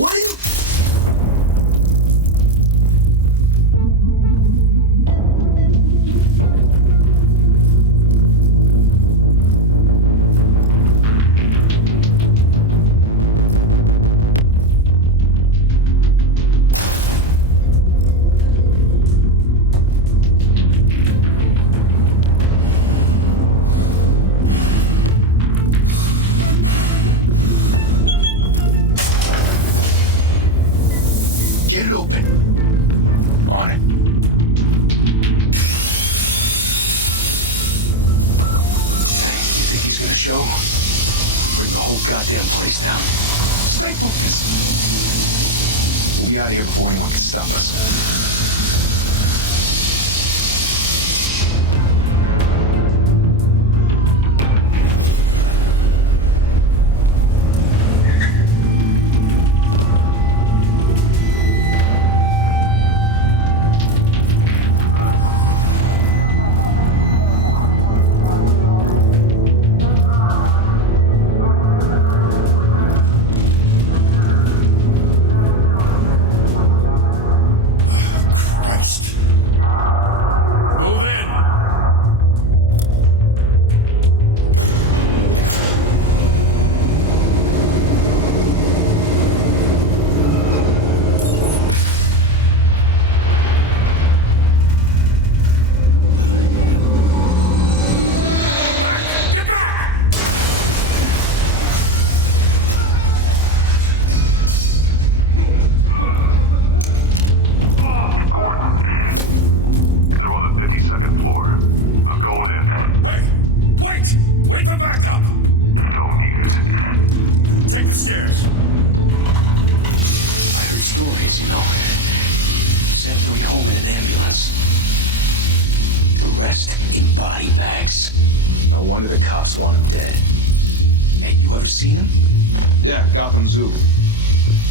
What are you... Get it open. On it. You think he's gonna show? Bring the whole goddamn place down. Stay focused. We'll be out of here before anyone can stop us.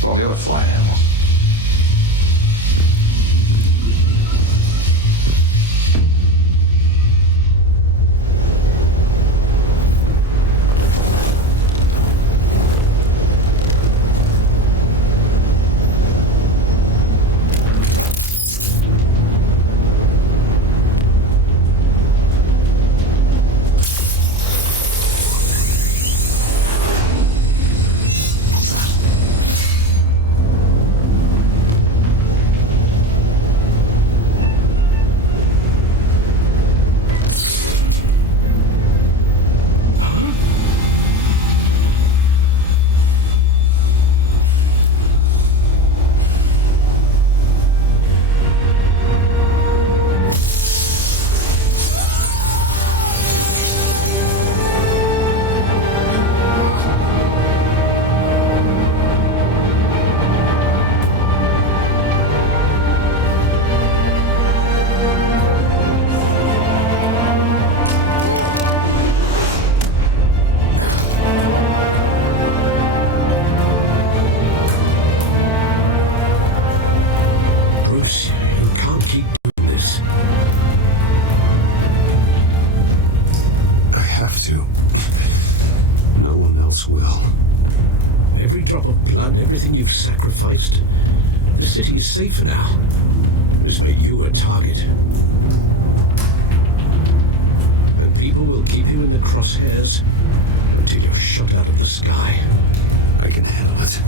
All the other fly animals. Sacrificed. The city is safer now. It's made you a target. And people will keep you in the crosshairs until you're shot out of the sky. I can handle it.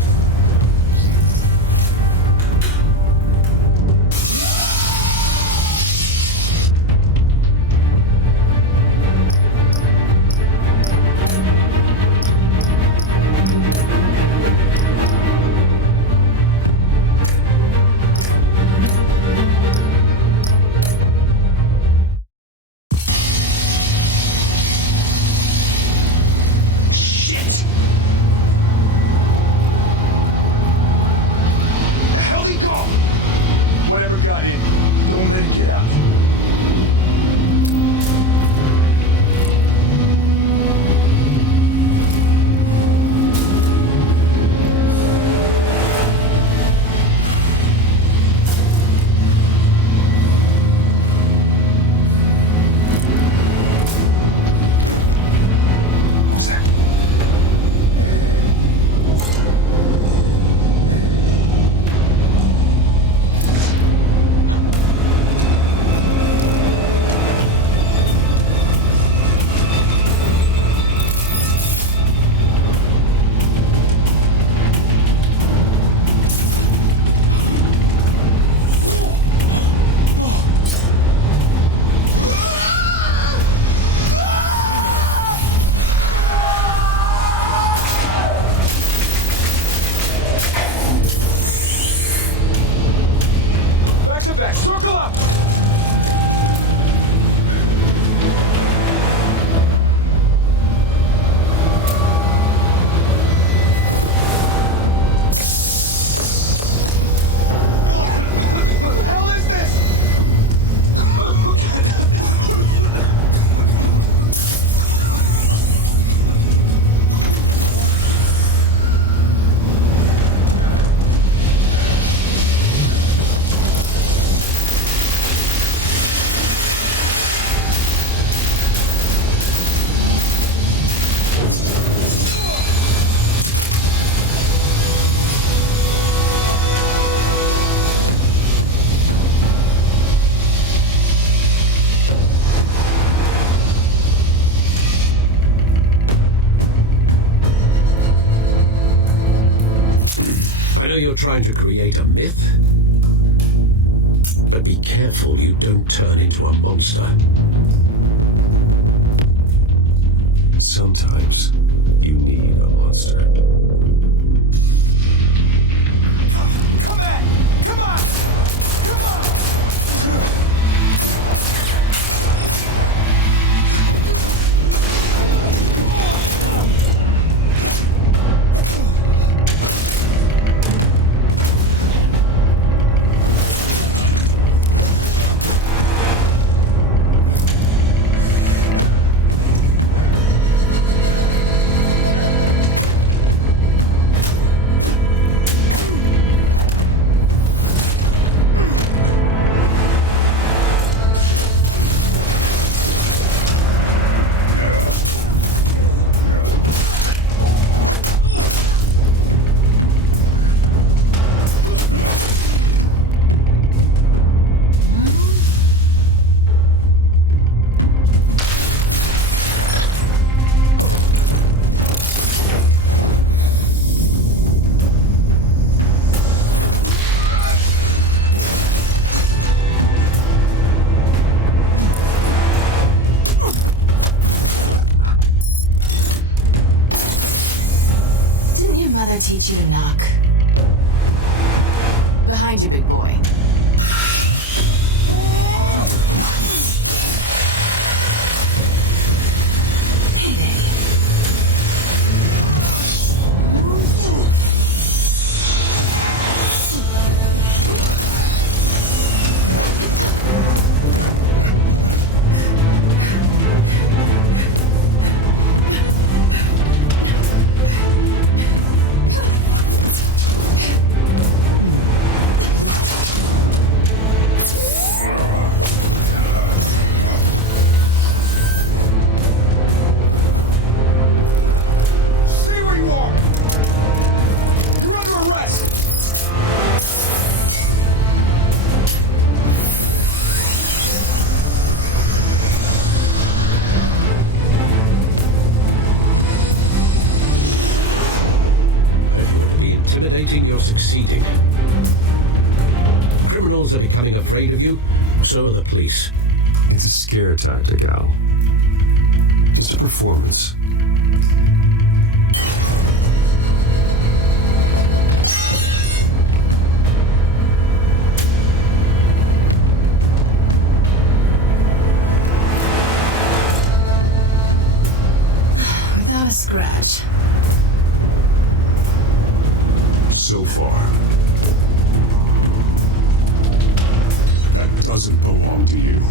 I know you're trying to create a myth, but be careful you don't turn into a monster. Sometimes you need a monster. Come back! Come on! Come on! Teach you to knock. Behind you, big boy. You're succeeding. Criminals are becoming afraid of you, so are the police. It's a scare tactic, Al. Just a performance. Without a scratch. So far. That doesn't belong to you.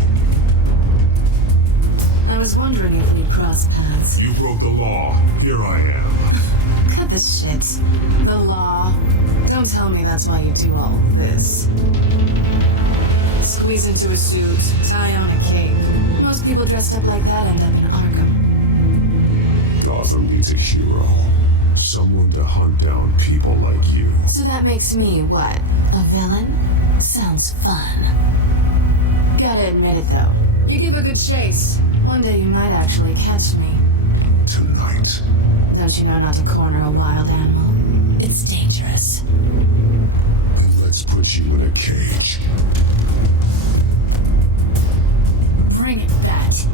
I was wondering if we'd cross paths. You broke the law. Here I am. Cut the shit. The law. Don't tell me that's why you do all this. Squeeze into a suit, tie on a cape. Most people dressed up like that end up in Arkham. Gotham needs a hero. Someone to hunt down people like you. So that makes me, what? A villain? Sounds fun. Gotta admit it, though. You give a good chase. One day you might actually catch me. Tonight. Don't you know not to corner a wild animal? It's dangerous. Then let's put you in a cage. Bring it, Bat.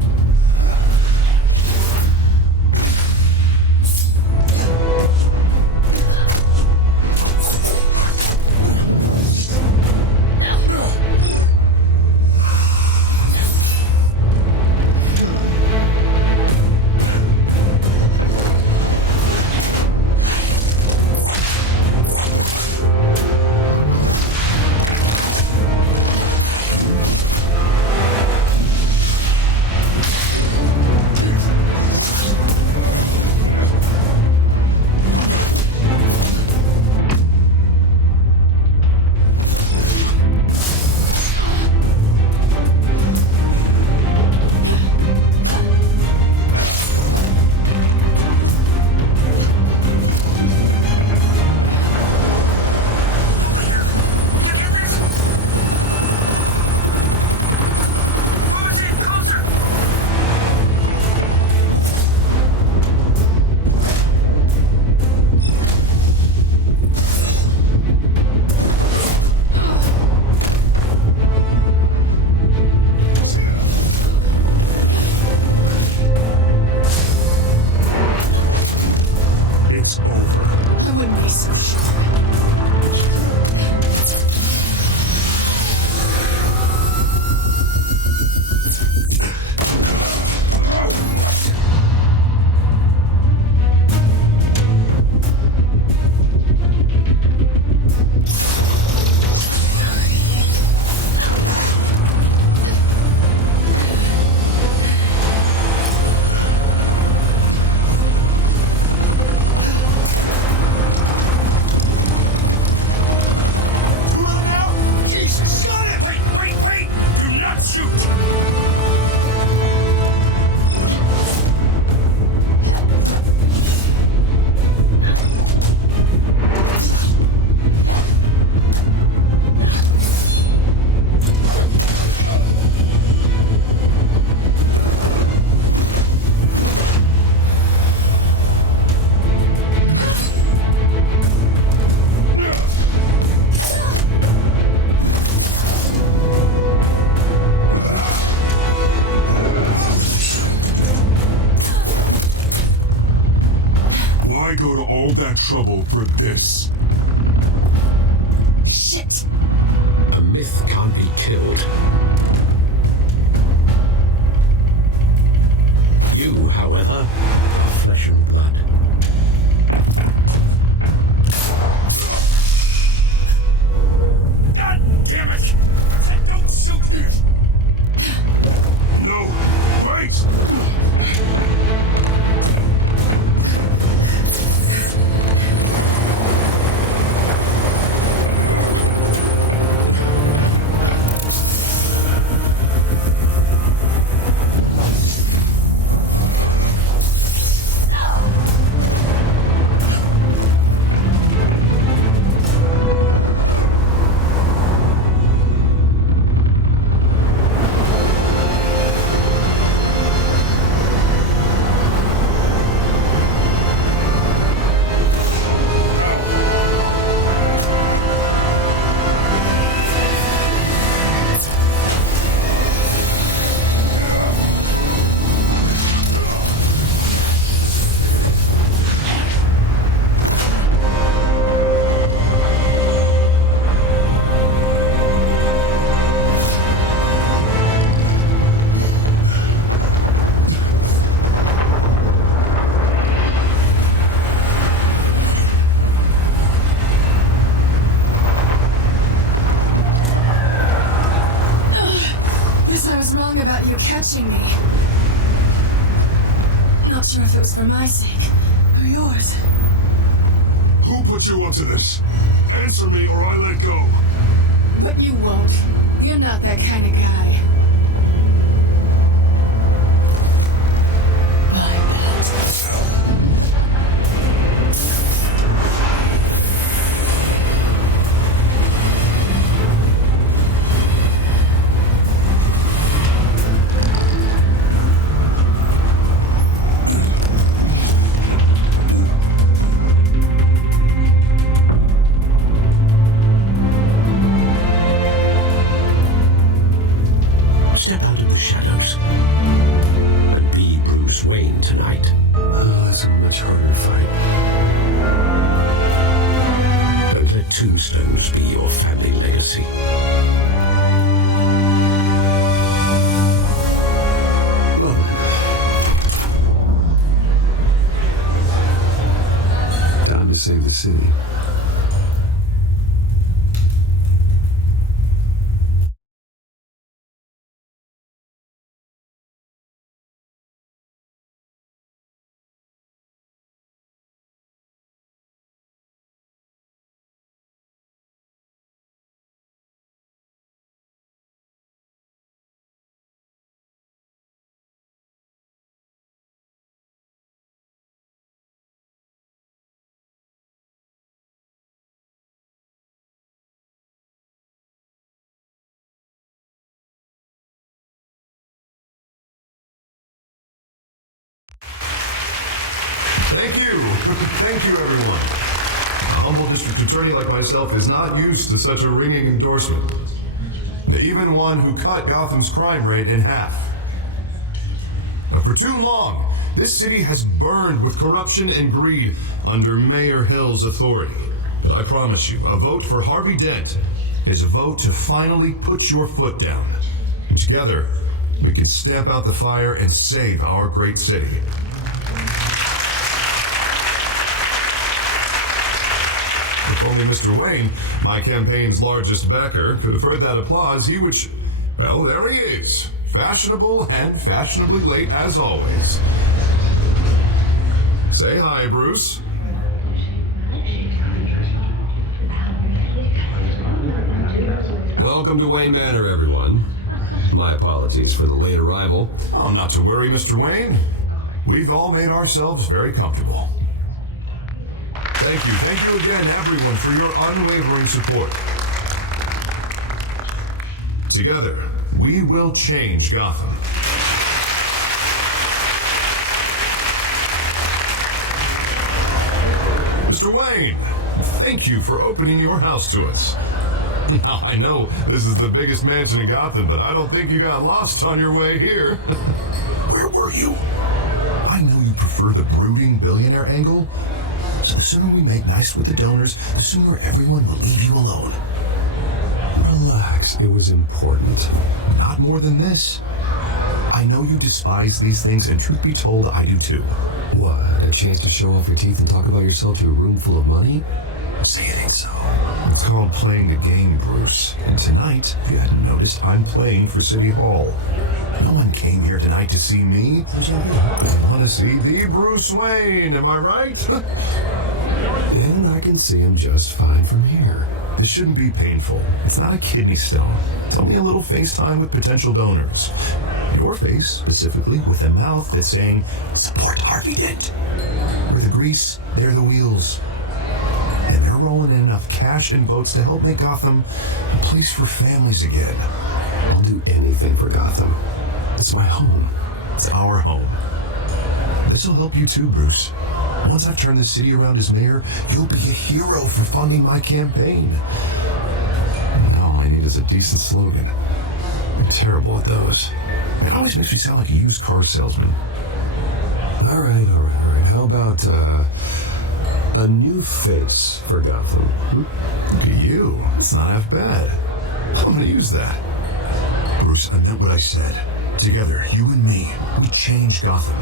trouble for this. Shit! A myth can't be killed. You, however, are flesh and blood. God damn it! I said don't shoot me! No! Wait! About you catching me. Not sure if it was for my sake or yours. Who put you up to this? Answer me or I let go. But you won't. You're not that kind of guy. Step out of the shadows and be Bruce Wayne tonight. Oh, it's a much harder fight. Don't let tombstones be your family legacy. Time to save the city. Thank you. Thank you, everyone. A humble district attorney like myself is not used to such a ringing endorsement. Even one who cut Gotham's crime rate in half. Now, for too long, this city has burned with corruption and greed under Mayor Hill's authority. But I promise you, a vote for Harvey Dent is a vote to finally put your foot down. And together, we can stamp out the fire and save our great city. If only Mr. Wayne, my campaign's largest backer, could have heard that applause, he would... Well, there he is. Fashionable and fashionably late as always. Say hi, Bruce. Welcome to Wayne Manor, everyone. My apologies for the late arrival. Oh, not to worry, Mr. Wayne. We've all made ourselves very comfortable. Thank you again, everyone, for your unwavering support. Together, we will change Gotham. Mr. Wayne, thank you for opening your house to us. Now, I know this is the biggest mansion in Gotham, but I don't think you got lost on your way here. Where were you? I know you prefer the brooding billionaire angle, So the sooner we make nice with the donors, the sooner everyone will leave you alone. Relax, it was important. Not more than this. I know you despise these things, and truth be told, I do too. What, a chance to show off your teeth and talk about yourself to a room full of money? Say it ain't so. It's called playing the game, Bruce. And tonight, if you hadn't noticed, I'm playing for City Hall. No one came here tonight to see me. They want to see the Bruce Wayne, am I right? And I can see him just fine from here. This shouldn't be painful. It's not a kidney stone. It's only a little FaceTime with potential donors. Your face, specifically, with a mouth that's saying, support Harvey Dent. We're the grease, they're the wheels. And they're rolling in enough cash and votes to help make Gotham a place for families again. I'll do anything for Gotham. It's my home. It's our home. This'll help you too, Bruce. Once I've turned the city around as mayor, you'll be a hero for funding my campaign. Now all I need is a decent slogan. I'm terrible at those. It always makes me sound like a used car salesman. All right. How about, a new face for Gotham? Look at you. It's not half bad. I'm gonna use that. Bruce, I meant what I said. Together, you and me, we change Gotham.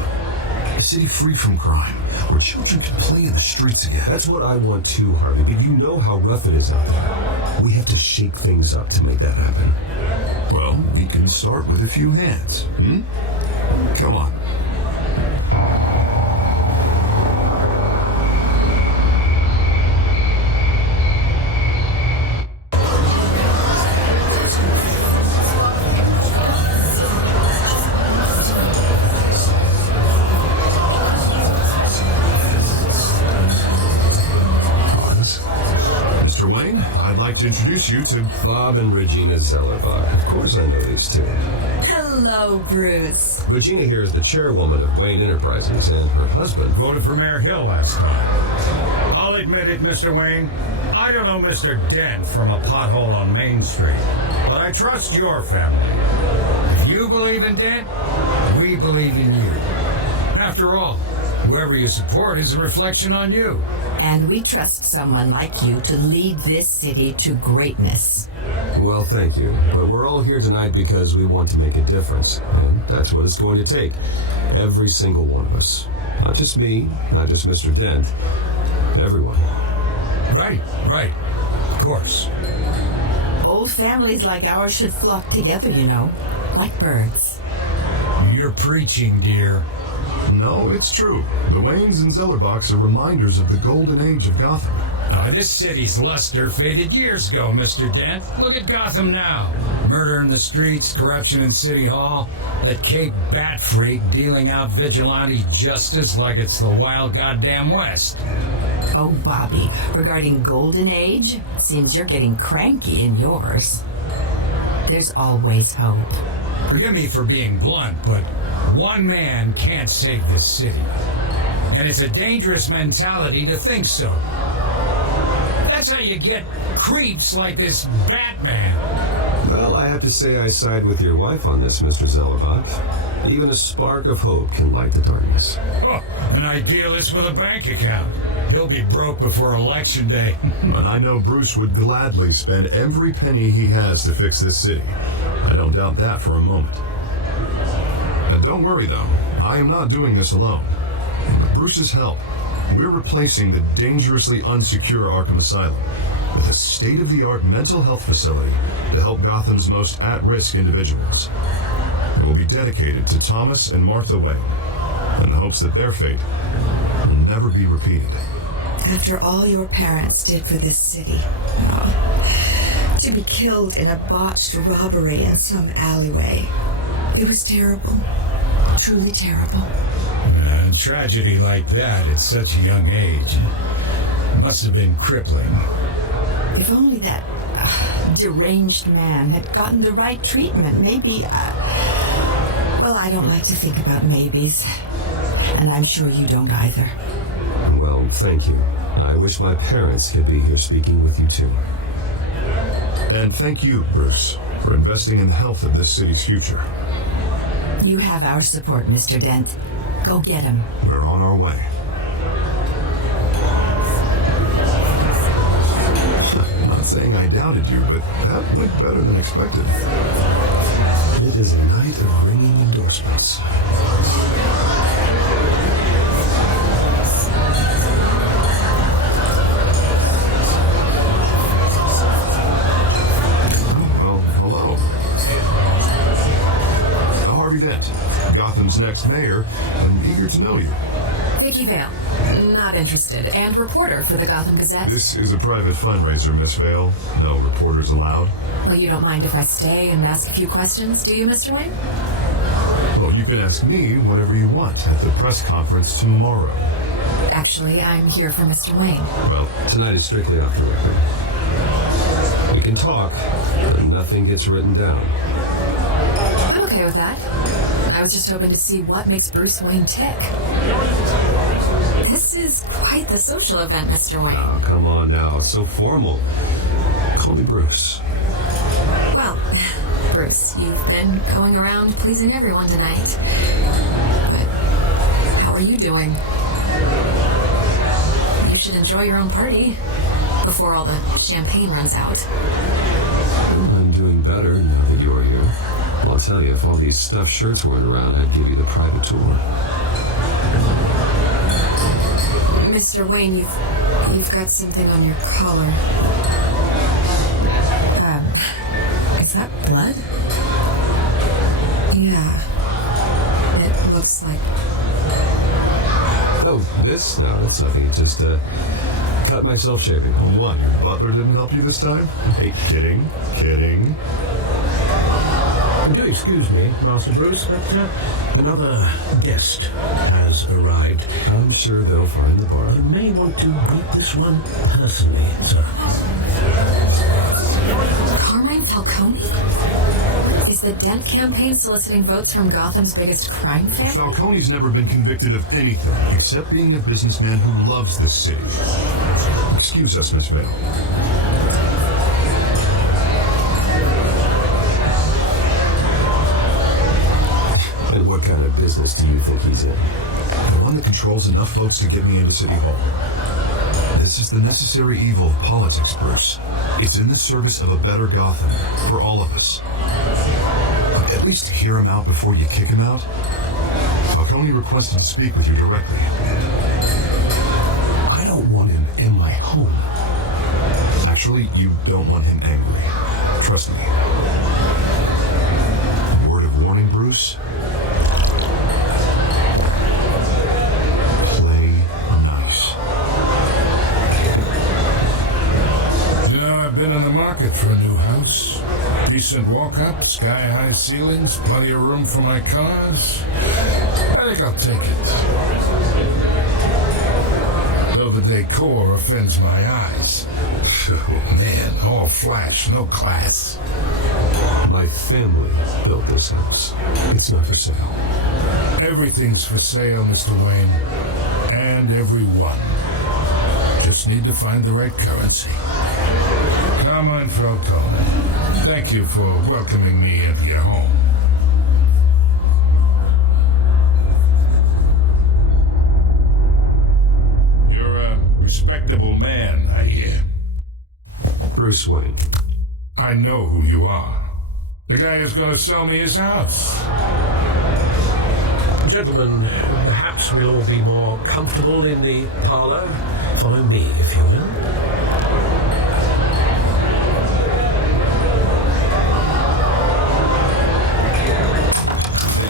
A city free from crime, where children can play in the streets again. That's what I want too, Harvey, but you know how rough it is out there. We have to shake things up to make that happen. Well, we can start with a few hands, Come on. Mr. Wayne, I'd like to introduce you to Bob and Regina Zellerbach. Of course I know these two. Hello, Bruce. Regina here is the chairwoman of Wayne Enterprises, and her husband voted for Mayor Hill last time. I'll admit it, Mr. Wayne. I don't know Mr. Dent from a pothole on Main Street, but I trust your family. If you believe in Dent, we believe in you. After all, whoever you support is a reflection on you. And we trust someone like you to lead this city to greatness. Well, thank you. But we're all here tonight because we want to make a difference. And that's what it's going to take. Every single one of us. Not just me, not just Mr. Dent. Everyone. Right. Of course. Old families like ours should flock together, you know. Like birds. You're preaching, dear. No, it's true. The Waynes and Zellerbachs are reminders of the golden age of Gotham. This city's luster faded years ago, Mr. Dent. Look at Gotham now. Murder in the streets, corruption in City Hall, that Cape Bat freak dealing out vigilante justice like it's the wild goddamn West. Oh, Bobby, regarding Golden Age, seems you're getting cranky in yours. There's always hope. Forgive me for being blunt, but one man can't save this city. And it's a dangerous mentality to think so. That's how you get creeps like this Batman. Well, I have to say I side with your wife on this, Mr. Zellerbach. Even a spark of hope can light the darkness. Oh, an idealist with a bank account. He'll be broke before Election Day. And I know Bruce would gladly spend every penny he has to fix this city. I don't doubt that for a moment. And don't worry, though. I am not doing this alone. With Bruce's help, we're replacing the dangerously unsecure Arkham Asylum with a state-of-the-art mental health facility to help Gotham's most at-risk individuals. It will be dedicated to Thomas and Martha Wayne, in the hopes that their fate will never be repeated. After all your parents did for this city, to be killed in a botched robbery in some alleyway, it was terrible. Truly terrible. A tragedy like that at such a young age must have been crippling. If only that deranged man had gotten the right treatment, maybe... well, I don't like to think about maybes. And I'm sure you don't either. Well, thank you. I wish my parents could be here speaking with you too. And thank you, Bruce, for investing in the health of this city's future. You have our support, Mr. Dent. Go get him. We're on our way. saying I doubted you, but that went better than expected. It is a night of ringing endorsements. Well, hello. Harvey Dent, Gotham's next mayor, and eager to know you. Vicky Vale, not interested, and reporter for the Gotham Gazette. This is a private fundraiser, Miss Vale. No reporters allowed. Well, you don't mind if I stay and ask a few questions, do you, Mr. Wayne? Well, you can ask me whatever you want at the press conference tomorrow. Actually, I'm here for Mr. Wayne. Well, tonight is strictly off the record. We can talk, but nothing gets written down. I'm okay with that. I was just hoping to see what makes Bruce Wayne tick. This is quite the social event, Mr. Wayne. Oh, come on now. So formal. Call me Bruce. Well, Bruce, you've been going around pleasing everyone tonight. But how are you doing? You should enjoy your own party before all the champagne runs out. Well, I'm doing better now that you're here. I'll tell you, if all these stuffed shirts weren't around, I'd give you the private tour. Mr. Wayne, you've got something on your collar. Is that blood? Yeah. It looks like... Oh, this? No, that's nothing. It just, cut myself shaving. What, your butler didn't help you this time? Hey, kidding. Do excuse me, Master Bruce, but another guest has arrived. I'm sure they'll find the bar. You may want to greet this one personally, sir. Carmine Falcone? Is the Dent campaign soliciting votes from Gotham's biggest crime family? Falcone's never been convicted of anything except being a businessman who loves this city. Excuse us, Miss Vale. And what kind of business do you think he's in? The one that controls enough votes to get me into City Hall. This is the necessary evil of politics, Bruce. It's in the service of a better Gotham, for all of us. But at least hear him out before you kick him out. Falcone requested to speak with you directly. I don't want him in my home. Actually, you don't want him angry. Trust me. Word of warning, Bruce? Play nice. You know, I've been in the market for a new house. Decent walk-up, sky-high ceilings, plenty of room for my cars. I think I'll take it. Though the decor offends my eyes. Oh, man, all flash, no class. My family built this house. It's not for sale. Everything's for sale, Mr. Wayne. And everyone. Just need to find the right currency. Carmine Falcone, thank you for welcoming me into your home. You're a respectable man, I hear. Bruce Wayne. I know who you are. The guy who's going to sell me his house. Gentlemen, perhaps we'll all be more comfortable in the parlor. Follow me, if you will.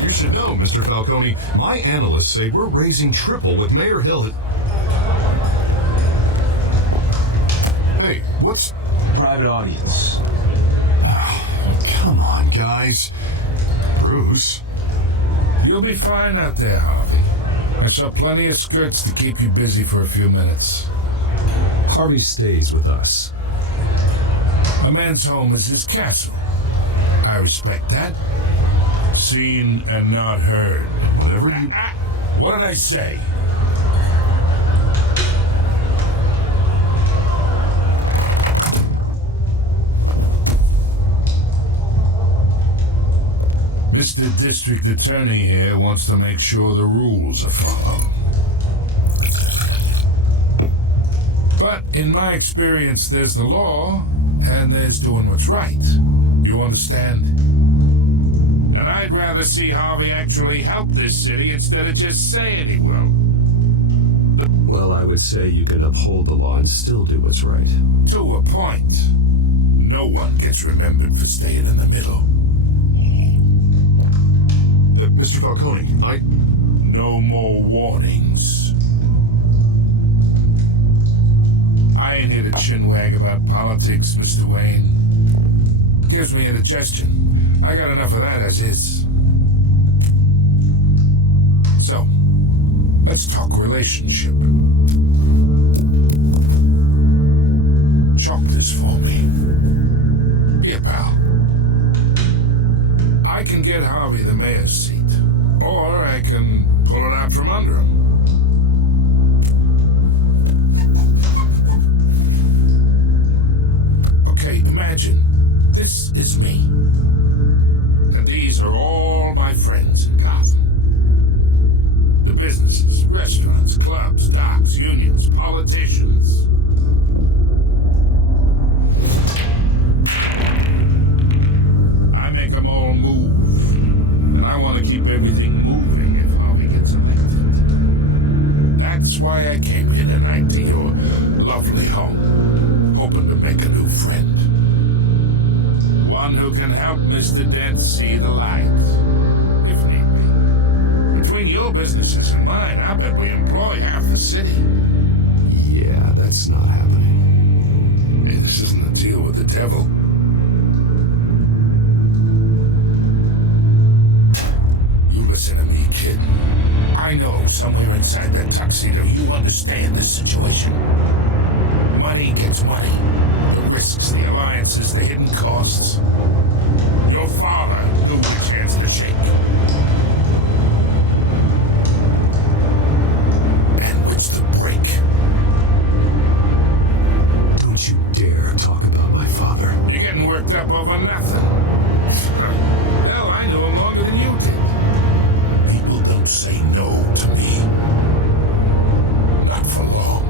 You should know, Mr. Falcone, my analysts say we're raising triple with Mayor Hill. Hey, what's... Private audience. Oh, come on, guys. Bruce. You'll be fine out there, Harvey. I saw plenty of skirts to keep you busy for a few minutes. Harvey stays with us. A man's home is his castle. I respect that. Seen and not heard. Whatever you... What did I say? Mr. District Attorney here wants to make sure the rules are followed. But in my experience, there's the law, and there's doing what's right. You understand? And I'd rather see Harvey actually help this city instead of just saying he will. Well, I would say you can uphold the law and still do what's right. To a point. No one gets remembered for staying in the middle. Mr. Falcone, No more warnings. I ain't here to chinwag about politics, Mr. Wayne. Gives me indigestion. I got enough of that as is. So, let's talk relationship. Chalk this for me. Here, pal. I can get Harvey the mayor's seat, or I can pull it out from under him. Okay, imagine this is me, and these are all my friends in Gotham. The businesses, restaurants, clubs, docks, unions, politicians. I make them all move, and I want to keep everything moving if Harvey gets elected. That's why I came here tonight to your lovely home, hoping to make a new friend. One who can help Mr. Dent see the light, if need be. Between your businesses and mine, I bet we employ half the city. Yeah, that's not happening. Hey, this isn't a deal with the devil. You listen to me, kid. I know somewhere inside that tuxedo you understand this situation. Money gets money. The risks, the alliances, the hidden costs. Your father knew the chance to shake. And which to break. Don't you dare talk about my father. You're getting worked up over nothing. Hell, I knew him longer than you did. People don't say no to me. Not for long.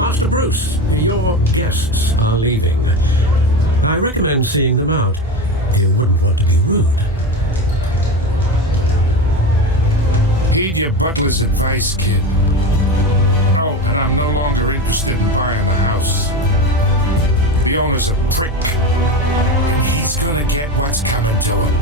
Master Bruce, your guests are leaving. I recommend seeing them out. You wouldn't want to be rude. Heed your butler's advice, kid. Oh, and I'm no longer interested in buying the house. The owner's a prick. And he's gonna get what's coming to him.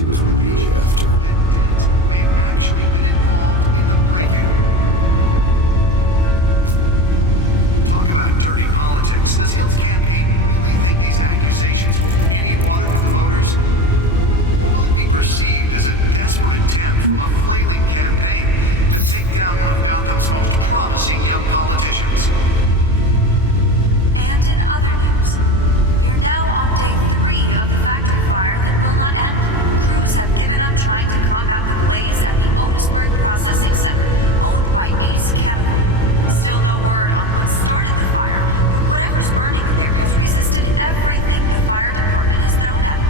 she was really after. Talk about dirty politics. This Hills campaign, I think these accusations, any water for the voters, will be perceived as a desperate attempt from a flailing campaign to take down one of Gotham's most promising young politicians. And in other news, we're now on day 3 of the factory fire that will not end. Crews have given up trying to combat the blaze at the Oaksburg Processing Center, owned by Ace Chemical. Still no word on what started the fire, but whatever's burning here has resisted everything the fire department has thrown at it.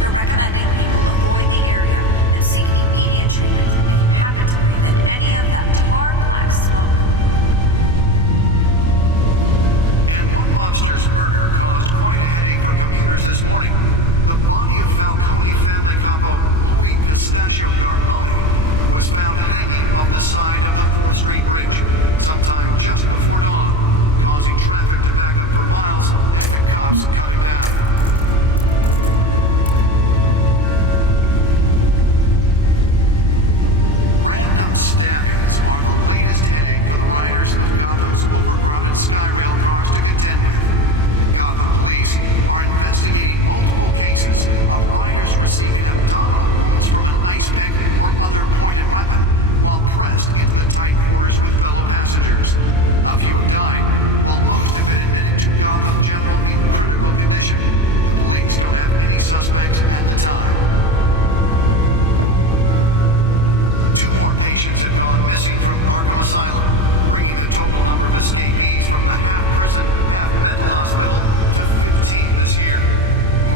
They're recommending people avoid the area and seek immediate treatment if you happen to breathe in any of that tar black smoke. And one mobster's murder caused quite a headache for computers this morning. The body of Falcone family couple Louis Pistachio Carbone was found hanging off the side of the 4th Street Bridge sometime just before dawn, causing traffic to back up for miles and the cops cut him down. Random stabbings are the latest headache for the riders of Gotham's overcrowded Skyrail cars to contend with. Gotham police are investigating multiple cases of riders receiving abdominal wounds from an ice pick or other pointed weapon while pressed into the tight quarters with fellow passengers. A few died, while most have been admitted to Gotham General in critical condition. The police don't have any suspects at the time. 2 more patients have gone missing from Arkham Asylum, bringing the total number of escapees from the half-prison, half-mental hospital to 15 this year.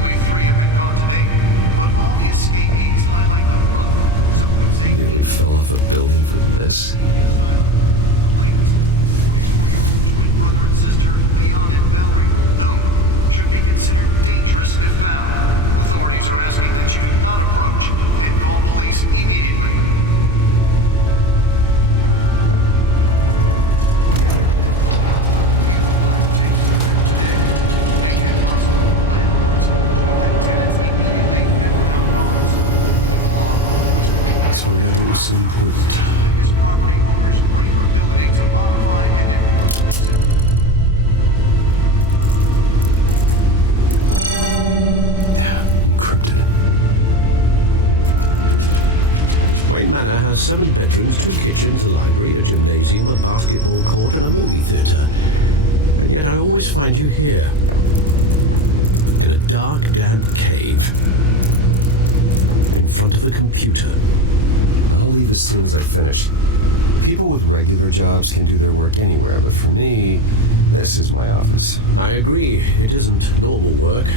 Only 3 have been caught to date, but all the escapees lie like a rug. Someone say Nearly fell off a building for this. twin brother and sister, Leon and Valerie, no, should be considered dangerous if found. Authorities are asking that you not approach and call police immediately. That's where it was important. His property owners great ability to modify and Encrypted. Wayne Manor has 7 bedrooms, 2 kitchens, a library, a gymnasium, a basketball court, and a movie theatre. And yet I always find you here, in a dark, damp cave, in front of a computer. I'll leave as soon as I finish. People with regular jobs can do their work anywhere, but for me, this is my office. I agree, it isn't normal work.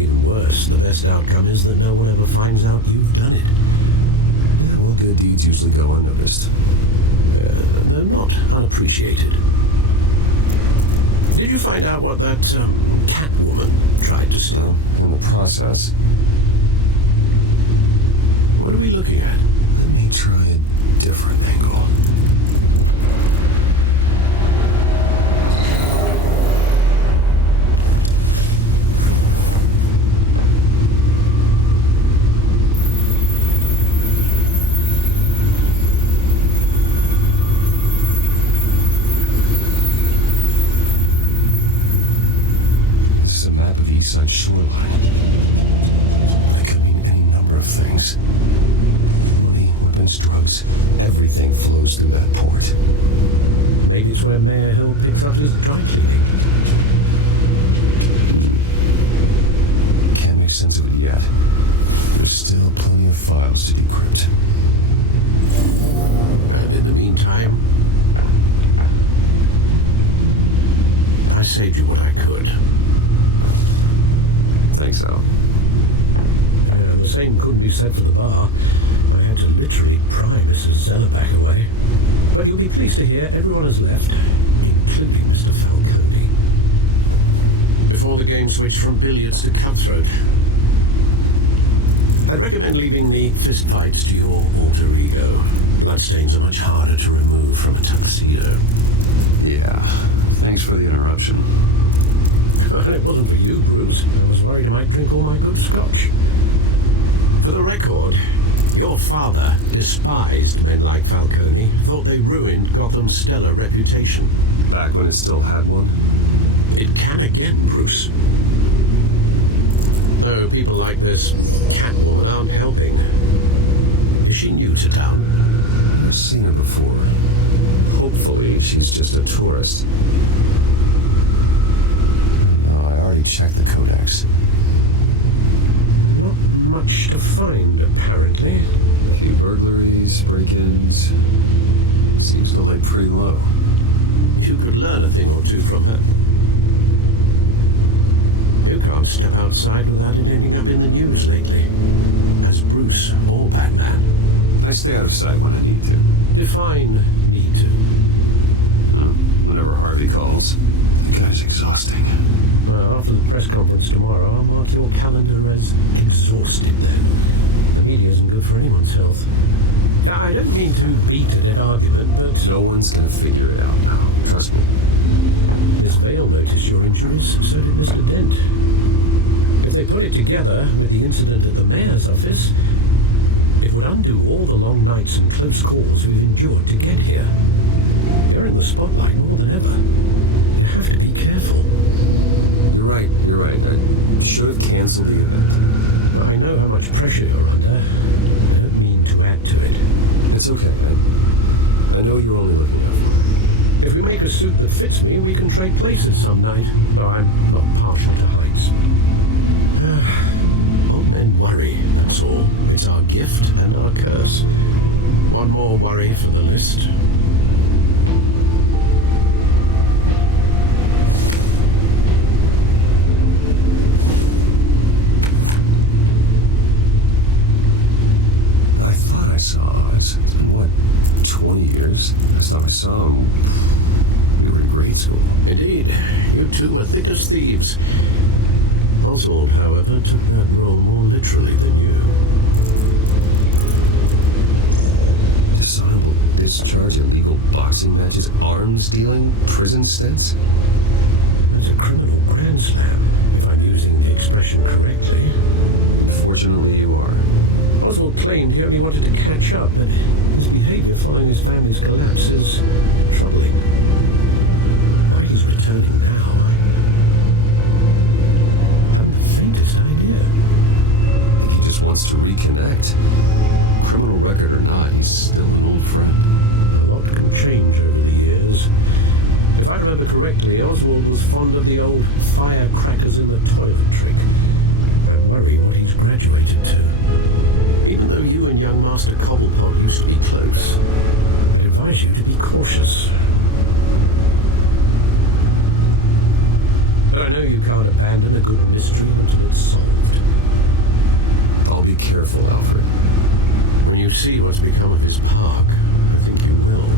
Even worse, the best outcome is that no one ever finds out you've done it. Yeah, well, good deeds usually go unnoticed. They're not unappreciated. Did you find out what that Catwoman tried to steal? In the process, What are we looking at? let me try a different angle. This is a map of the East Side shoreline. It could mean any number of things. Money, weapons, drugs, everything flows through that port. Maybe it's where Mayor Hill picks up his dry cleaning. Can't make sense of it yet. There's still plenty of files to decrypt. And in the meantime, I saved you what I could. Thanks, Al. And the same couldn't be said for the bar. I had to literally pry Mrs. Zellerback away. But you'll be pleased to hear everyone has left, including Mr. Falcone. Before the game switched from billiards to cutthroat. I'd recommend leaving the fistfights to your alter ego. Bloodstains are much harder to remove from a tuxedo. Yeah, thanks for the interruption. And it wasn't for you, Bruce. I was worried I might drink all my good scotch. For the record, your father despised men like Falcone, thought they ruined Gotham's stellar reputation. Back when it still had one? It can again, Bruce. No, people like this Catwoman aren't helping. Is she new to town? I've seen her before. Hopefully, she's just a tourist. No, I already checked the codex. Not much to find, apparently. A few burglaries, break-ins. Seems to lay pretty low. You could learn a thing or two from her. You can't step outside without it ending up in the news lately. As Bruce or Batman. I stay out of sight when I need to. Define need to. Whenever Harvey calls. The guy's exhausting. Well, after the press conference tomorrow, I'll mark your calendar as exhausted then. The media isn't good for anyone's health. I don't mean to beat a dead argument, but... No one's gonna figure it out now. Trust me. Miss Vale noticed your injuries, so did Mr. Dent. If they put it together with the incident at the mayor's office, it would undo all the long nights and close calls we've endured to get here. You're in the spotlight more than ever. You have to be careful. You're right. I should have canceled the event. I know how much pressure you're under. I don't mean to add to it. It's okay. I know you're only looking out for me. If we make a suit that fits me, we can trade places some night, though I'm not partial to heights. Old men worry, that's all. It's our gift and our curse. One more worry for the list. I thought I saw Oz. It's been, what, 20 years? Last time I saw him, we were in grade school. Indeed, you two were thick as thieves. Oswald, however, took that role more literally than you. Dishonorable discharge, illegal boxing matches, arms dealing, prison stints? That's a criminal grand slam, if I'm using the expression correctly. Fortunately, you are. Oswald claimed he only wanted to catch up, but his behavior following his family's collapse is troubling. Why he's returning now, wants to reconnect. Criminal record or not, he's still an old friend. A lot can change over the years. If I remember correctly, Oswald was fond of the old firecrackers in the toilet trick. I worry what he's graduated to. Even though you and young Master Cobblepot used to be close, I'd advise you to be cautious. But I know you can't abandon a good mystery until it's solved. I'll be careful, Alfred. When you see what's become of his park, I think you will.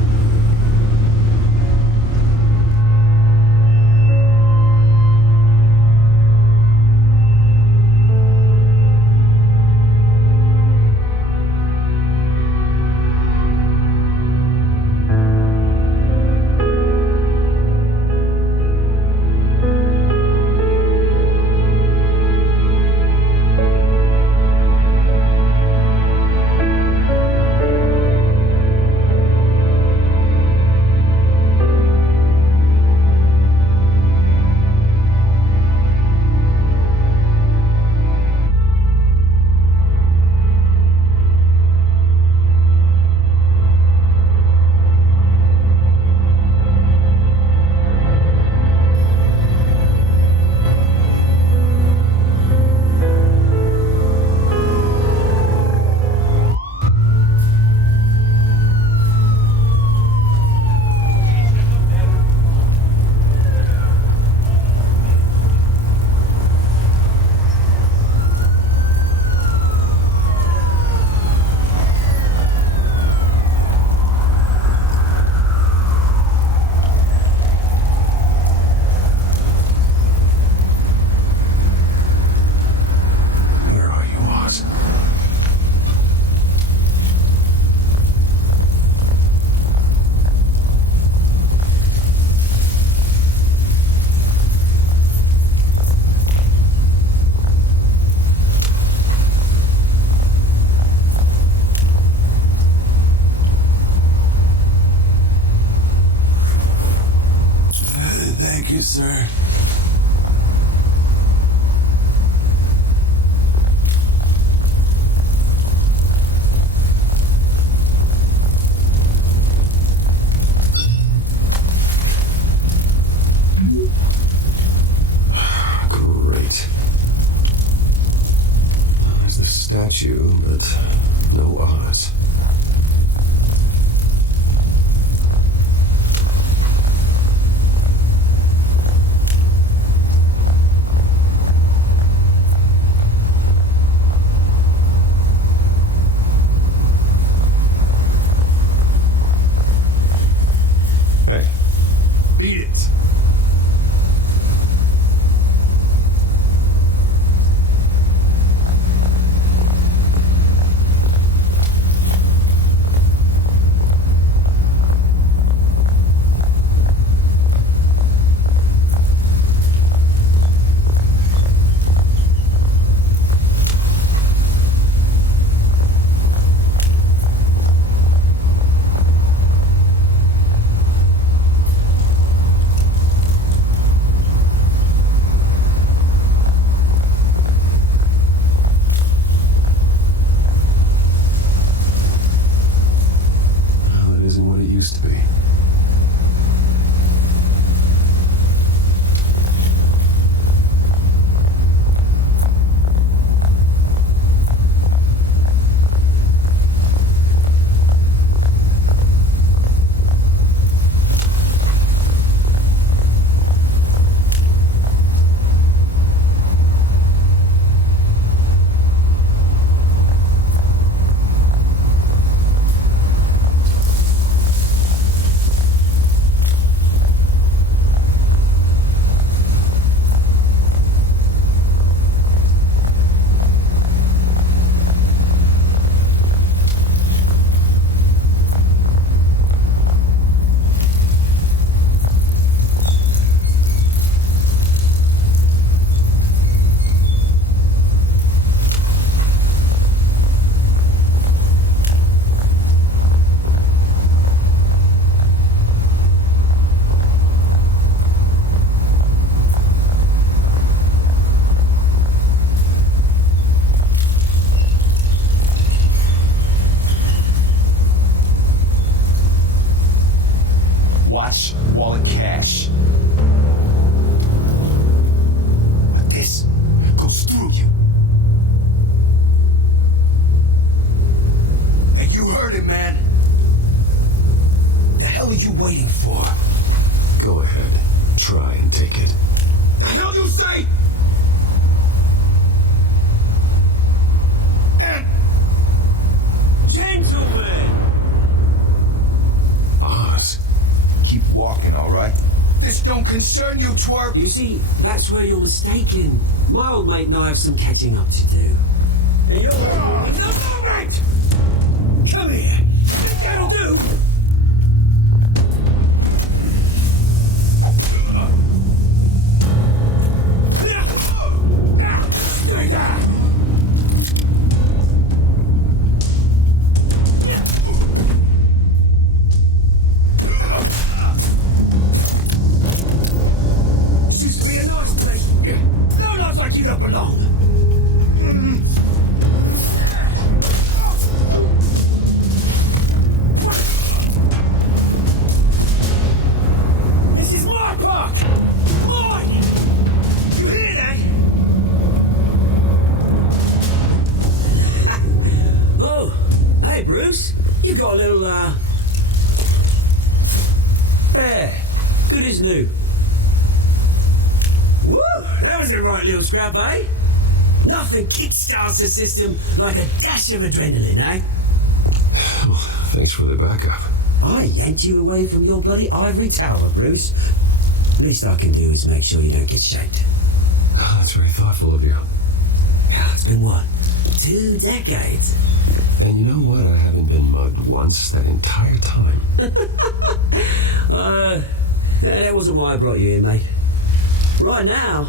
you, sir. Great. There's the statue, but no eyes. Hey, Beat it. well, it isn't what it used to be. Watch wallet cash. But this goes through you. Hey, you heard it, man. The hell are you waiting for? Go ahead. Try and take it. The hell you say? And gentlemen, Oz. keep walking, all right? This don't concern you, twerp. You see, that's where you're mistaken. My old mate and I have some catching up to do. And you're in the moment! Come here. Think that'll do? Stay there! This used to be a nice place. No lives like you don't belong. This is my park. Mine. You hear that? Oh, hey Bruce. You got a little there. Good as new. Woo! That was a right little scrap, eh? Nothing kickstarts the system like a dash of adrenaline, eh? Well, thanks for the backup. I yanked you away from your bloody ivory tower, Bruce. Least I can do is make sure you don't get shanked. Oh, that's very thoughtful of you. Yeah, it's been what? 2 decades. And you know what? I haven't been mugged once that entire time. That wasn't why I brought you in, mate. Right now,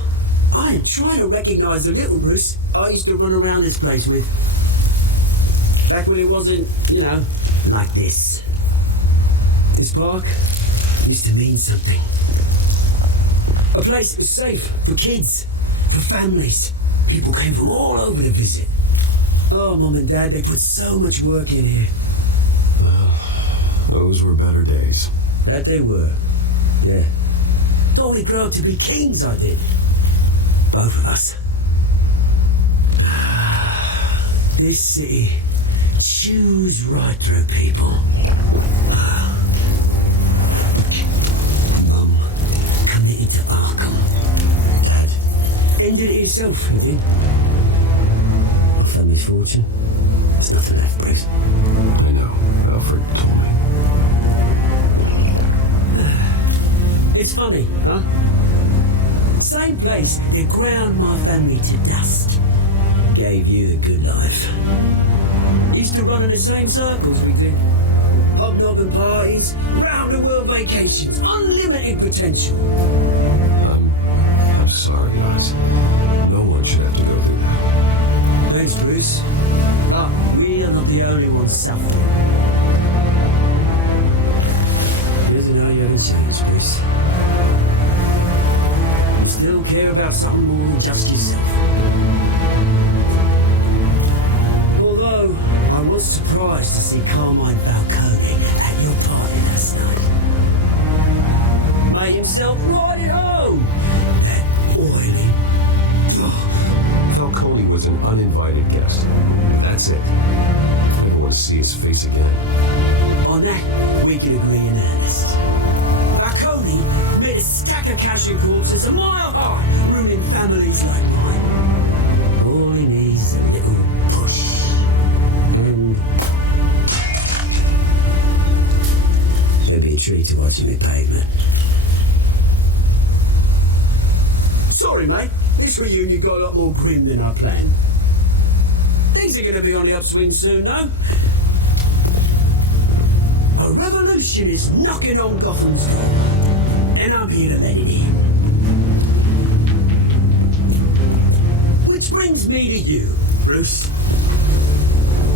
I am trying to recognize the little Bruce I used to run around this place with. Back when it wasn't, like this. This park used to mean something. A place that was safe for kids, for families. People came from all over to visit. Oh, Mum and Dad, they put so much work in here. Well, those were better days. That they were, yeah. Thought we'd grow up to be kings, I did. Both of us. This city chews right through people. Mum committed to Arkham. Dad ended it himself, he did. My family's fortune. There's nothing left, Bruce. I know. Alfred told me. It's funny, huh? Same place that ground my family to dust gave you the good life. Used to run in the same circles we did. Hobnobbing parties, round the world vacations, unlimited potential. I'm sorry, guys. No one should have to go through that. Thanks, Bruce. But we are not the only ones suffering. Doesn't know you haven't changed, Bruce. You still care about something more than just yourself. Although, I was surprised to see Carmine Falcone at your party last night. Made himself right at home. That oily... Falcone was an uninvited guest. That's it. I never want to see his face again. On that, we can agree in earnest. Falcone made a stack of casual corpses a mile high, ruining families like mine. All he needs is a little push. And there'll be a treat to watch him in pavement. Sorry, mate. This reunion got a lot more grim than I planned. Things are going to be on the upswing soon, though. A revolution is knocking on Gotham's door, and I'm here to let it in. Which brings me to you, Bruce.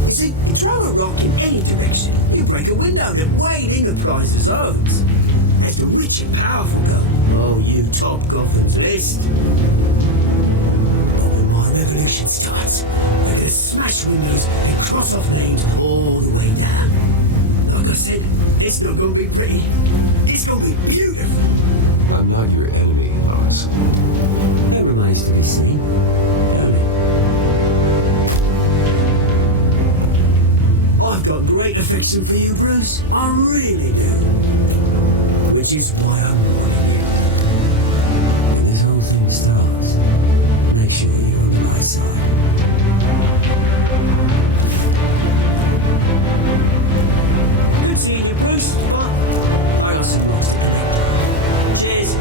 You see, you throw a rock in any direction, you break a window that Wayne Enterprises owns. As the rich and powerful go, oh, you top Gotham's list. But when my revolution starts, we're gonna smash windows and cross off names all the way down. Like I said, it's not gonna be pretty. It's gonna be beautiful. I'm not your enemy, Oz. That remains to be seen, don't it? I've got great affection for you, Bruce. I really do. Which is why I'm warning you. When this whole thing starts, make sure you're on the right side. Good seeing you, Bruce, but I got some rocks to collect. Cheers.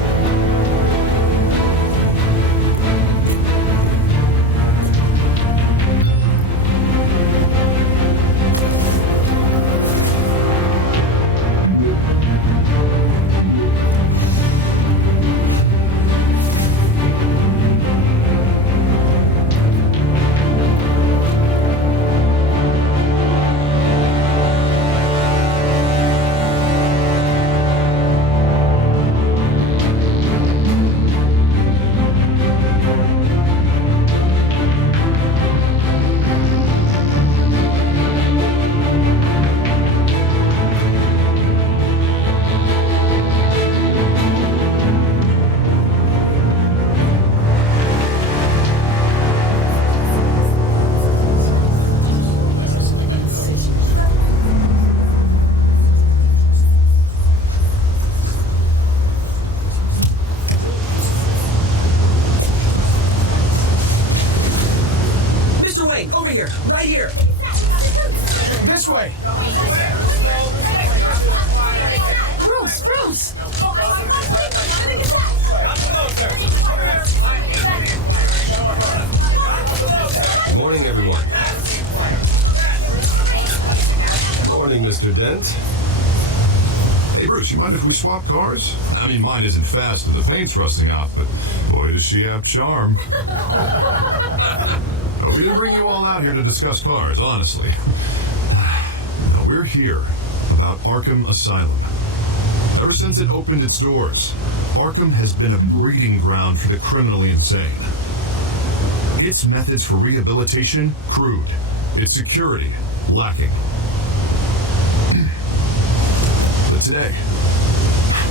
Over here, right here. This way. Bruce! Good morning, everyone. Morning, Mr. Dent. Hey, Bruce, you mind if we swap cars? I mean, mine isn't fast and the paint's rusting off, but boy, does she have charm. We didn't bring you all out here to discuss cars, honestly. No, we're here about Arkham Asylum. Ever since it opened its doors, Arkham has been a breeding ground for the criminally insane. Its methods for rehabilitation, crude. Its security, lacking. But today,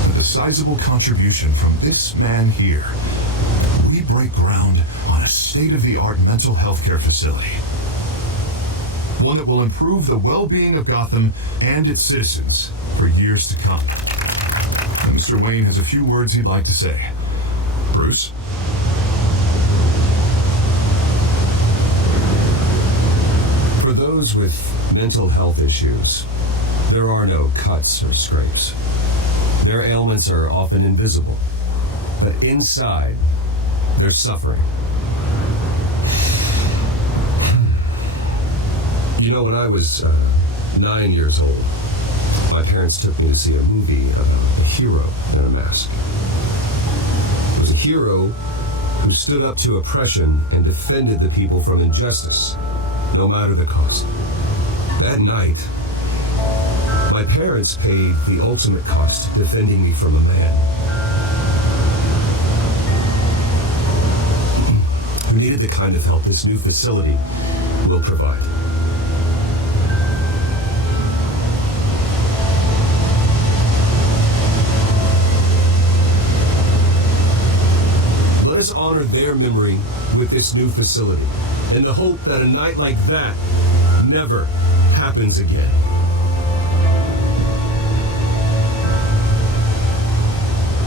with a sizable contribution from this man here, we break ground on a state-of-the-art mental health care facility. One that will improve the well-being of Gotham and its citizens for years to come. And Mr. Wayne has a few words he'd like to say. Bruce? For those with mental health issues, there are no cuts or scrapes. Their ailments are often invisible, but inside, they're suffering. You know, when I was 9 years old, my parents took me to see a movie about a hero in a mask. It was a hero who stood up to oppression and defended the people from injustice, no matter the cost. That night, my parents paid the ultimate cost defending me from a man who needed the kind of help this new facility will provide. Let us honor their memory with this new facility, in the hope that a night like that never happens again.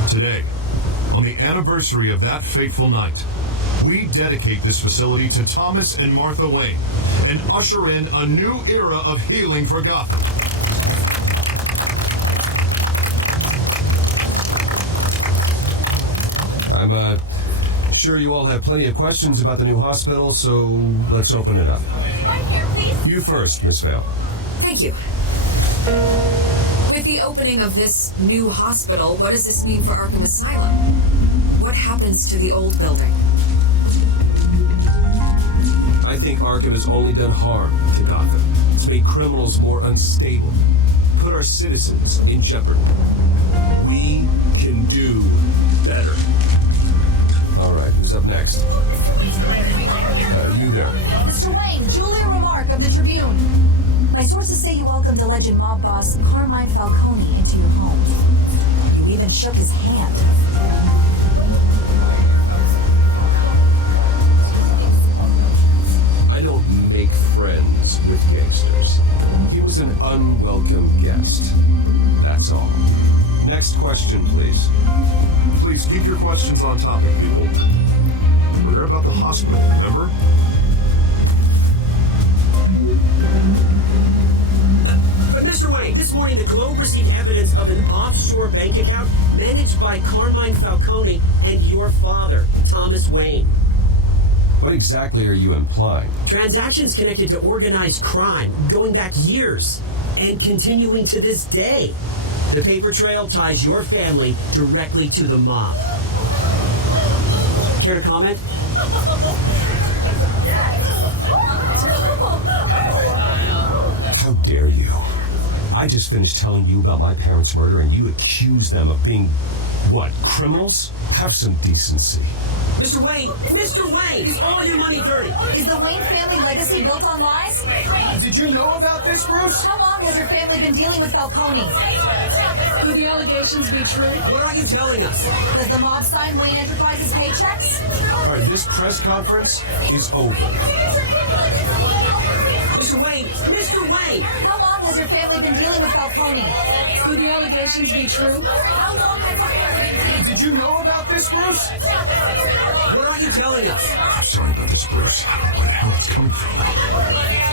Today, on the anniversary of that fateful night, we dedicate this facility to Thomas and Martha Wayne and usher in a new era of healing for Gotham. I'm sure you all have plenty of questions about the new hospital, so let's open it up. You first, Miss Vale. Thank you. With the opening of this new hospital, what does this mean for Arkham Asylum? What happens to the old building? I think Arkham has only done harm to Gotham. It's made criminals more unstable, put our citizens in jeopardy. We can do better. All right, who's up next? You there. Mr. Wayne, Julia Remark of the Tribune. My sources say you welcomed alleged mob boss Carmine Falcone into your home. You even shook his hand. I don't make friends with gangsters. He was an unwelcome guest. That's all. Next question, please. Please keep your questions on topic, people. We're here about the hospital, remember? But Mr. Wayne, this morning the Globe received evidence of an offshore bank account managed by Carmine Falcone and your father, Thomas Wayne. What exactly are you implying? Transactions connected to organized crime, going back years, and continuing to this day. The paper trail ties your family directly to the mob. Care to comment? How dare you? I just finished telling you about my parents' murder and you accuse them of being, what, criminals? Have some decency. Mr. Wayne! Mr. Wayne! Is all your money dirty? Is the Wayne family legacy built on lies? Did you know about this, Bruce? How long has your family been dealing with Falcone? Could the allegations be true? What are you telling us? Does the mob sign Wayne Enterprises paychecks? All right, this press conference is over. Mr. Wayne! Mr. Wayne! How long has your family been dealing with Falcone? Could the allegations be true? How long has your family been dealing? Did you know about this, Bruce? What are you telling us? I'm sorry about this, Bruce. I don't know where the hell it's coming from.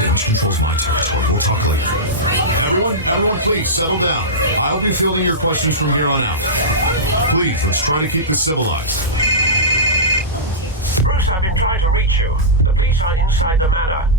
Damage controls my territory. We'll talk later. Everyone, please settle down. I'll be fielding your questions from here on out. Please, let's try to keep this civilized. Bruce, I've been trying to reach you. The police are inside the manor.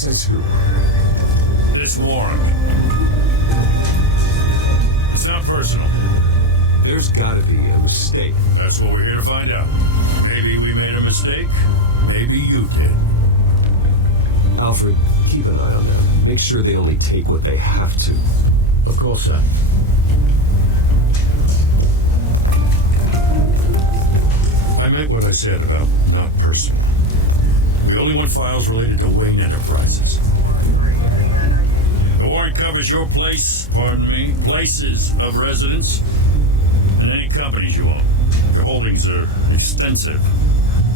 Says who? This warrant. It's not personal. There's gotta be a mistake. That's what we're here to find out. Maybe we made a mistake. Maybe you did. Alfred, keep an eye on them. Make sure they only take what they have to. Of course, sir. I meant what I said about not personal. We only want files related to Wayne Enterprises. The warrant covers your places of residence, and any companies you own. Your holdings are extensive.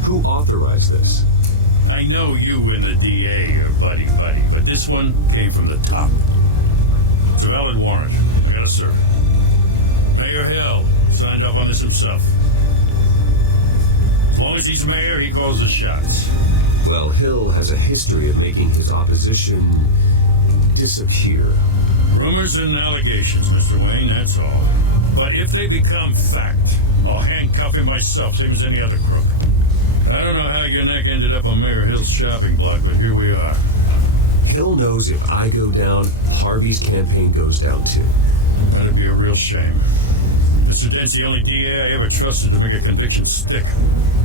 Who authorized this? I know you and the DA are buddy-buddy, but this one came from the top. It's a valid warrant. I gotta serve it. Mayor Hill signed off on this himself. As long as he's mayor, he calls the shots. Well, Hill has a history of making his opposition disappear. Rumors and allegations, Mr. Wayne, that's all. But if they become fact, I'll handcuff him myself, same as any other crook. I don't know how your neck ended up on Mayor Hill's shopping block, but here we are. Hill knows if I go down, Harvey's campaign goes down too. That'd be a real shame. Mr. Dent's the only DA I ever trusted to make a conviction stick.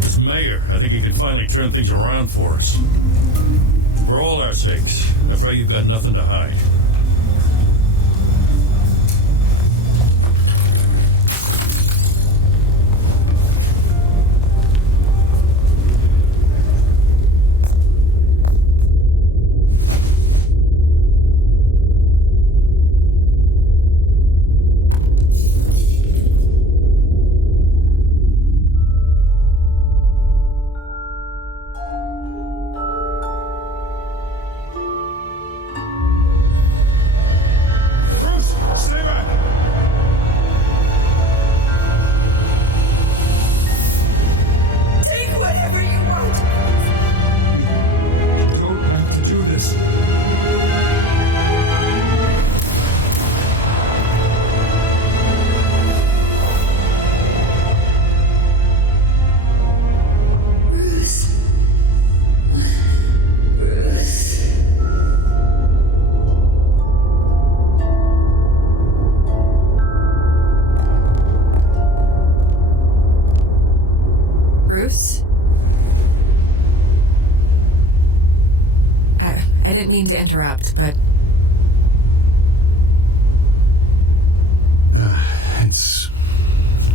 As mayor, I think he can finally turn things around for us. For all our sakes, I pray you've got nothing to hide. I didn't mean to interrupt, but...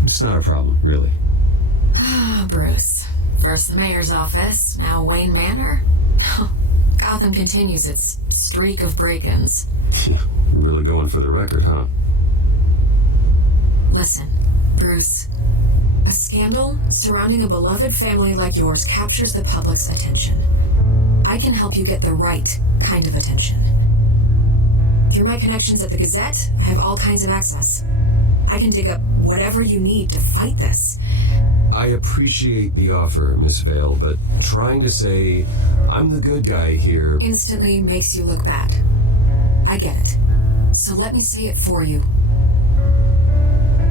It's not a problem, really. Ah, Bruce. First the mayor's office, now Wayne Manor. Gotham continues its streak of break-ins. You're really going for the record, huh? Listen, Bruce. A scandal surrounding a beloved family like yours captures the public's attention. I can help you get the right kind of attention. Through my connections at the Gazette, I have all kinds of access. I can dig up whatever you need to fight this. I appreciate the offer, Miss Vale, but trying to say I'm the good guy here instantly makes you look bad. I get it. So let me say it for you.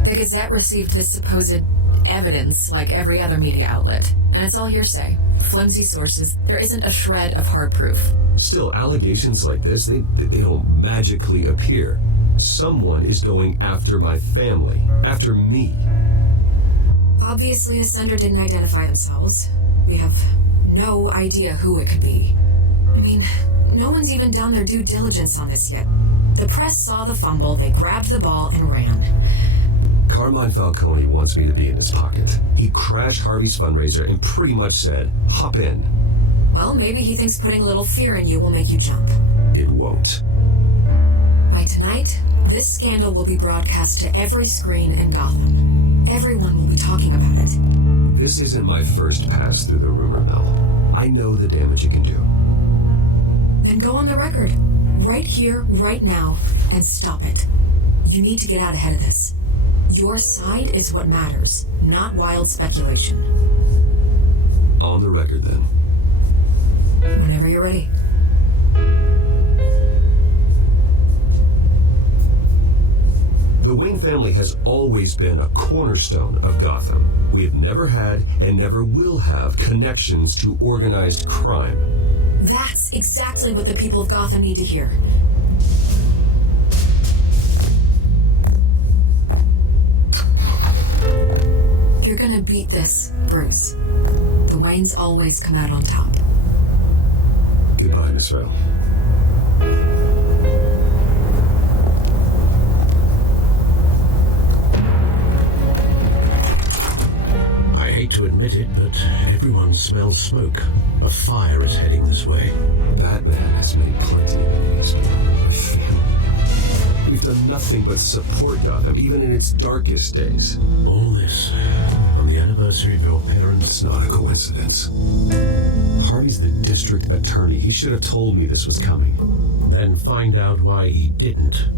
The Gazette received this supposed evidence like every other media outlet, and it's all hearsay. Flimsy sources. There isn't a shred of hard proof. Still, allegations like this, they don't magically appear. Someone is going after my family, after me. Obviously, the sender didn't identify themselves. We have no idea who it could be. I mean, no one's even done their due diligence on this yet. The press saw the fumble, they grabbed the ball and ran. Carmine Falcone wants me to be in his pocket. He crashed Harvey's fundraiser and pretty much said, hop in. Well, maybe he thinks putting a little fear in you will make you jump. It won't. By tonight, this scandal will be broadcast to every screen in Gotham. Everyone will be talking about it. This isn't my first pass through the rumor mill. I know the damage it can do. Then go on the record. Right here, right now, and stop it. You need to get out ahead of this. Your side is what matters, not wild speculation. On the record, then. Whenever you're ready. The Wayne family has always been a cornerstone of Gotham. We have never had and never will have connections to organized crime. That's exactly what the people of Gotham need to hear. You're gonna beat this, Bruce. The Waynes always come out on top. Goodbye, Miss Vale. I hate to admit it, but everyone smells smoke. A fire is heading this way. Batman has made plenty of enemies. My family. We've done nothing but support Gotham, even in its darkest days. All this on the anniversary of your parents' It's not a coincidence. Harvey's the district attorney. He should have told me this was coming. Then find out why he didn't.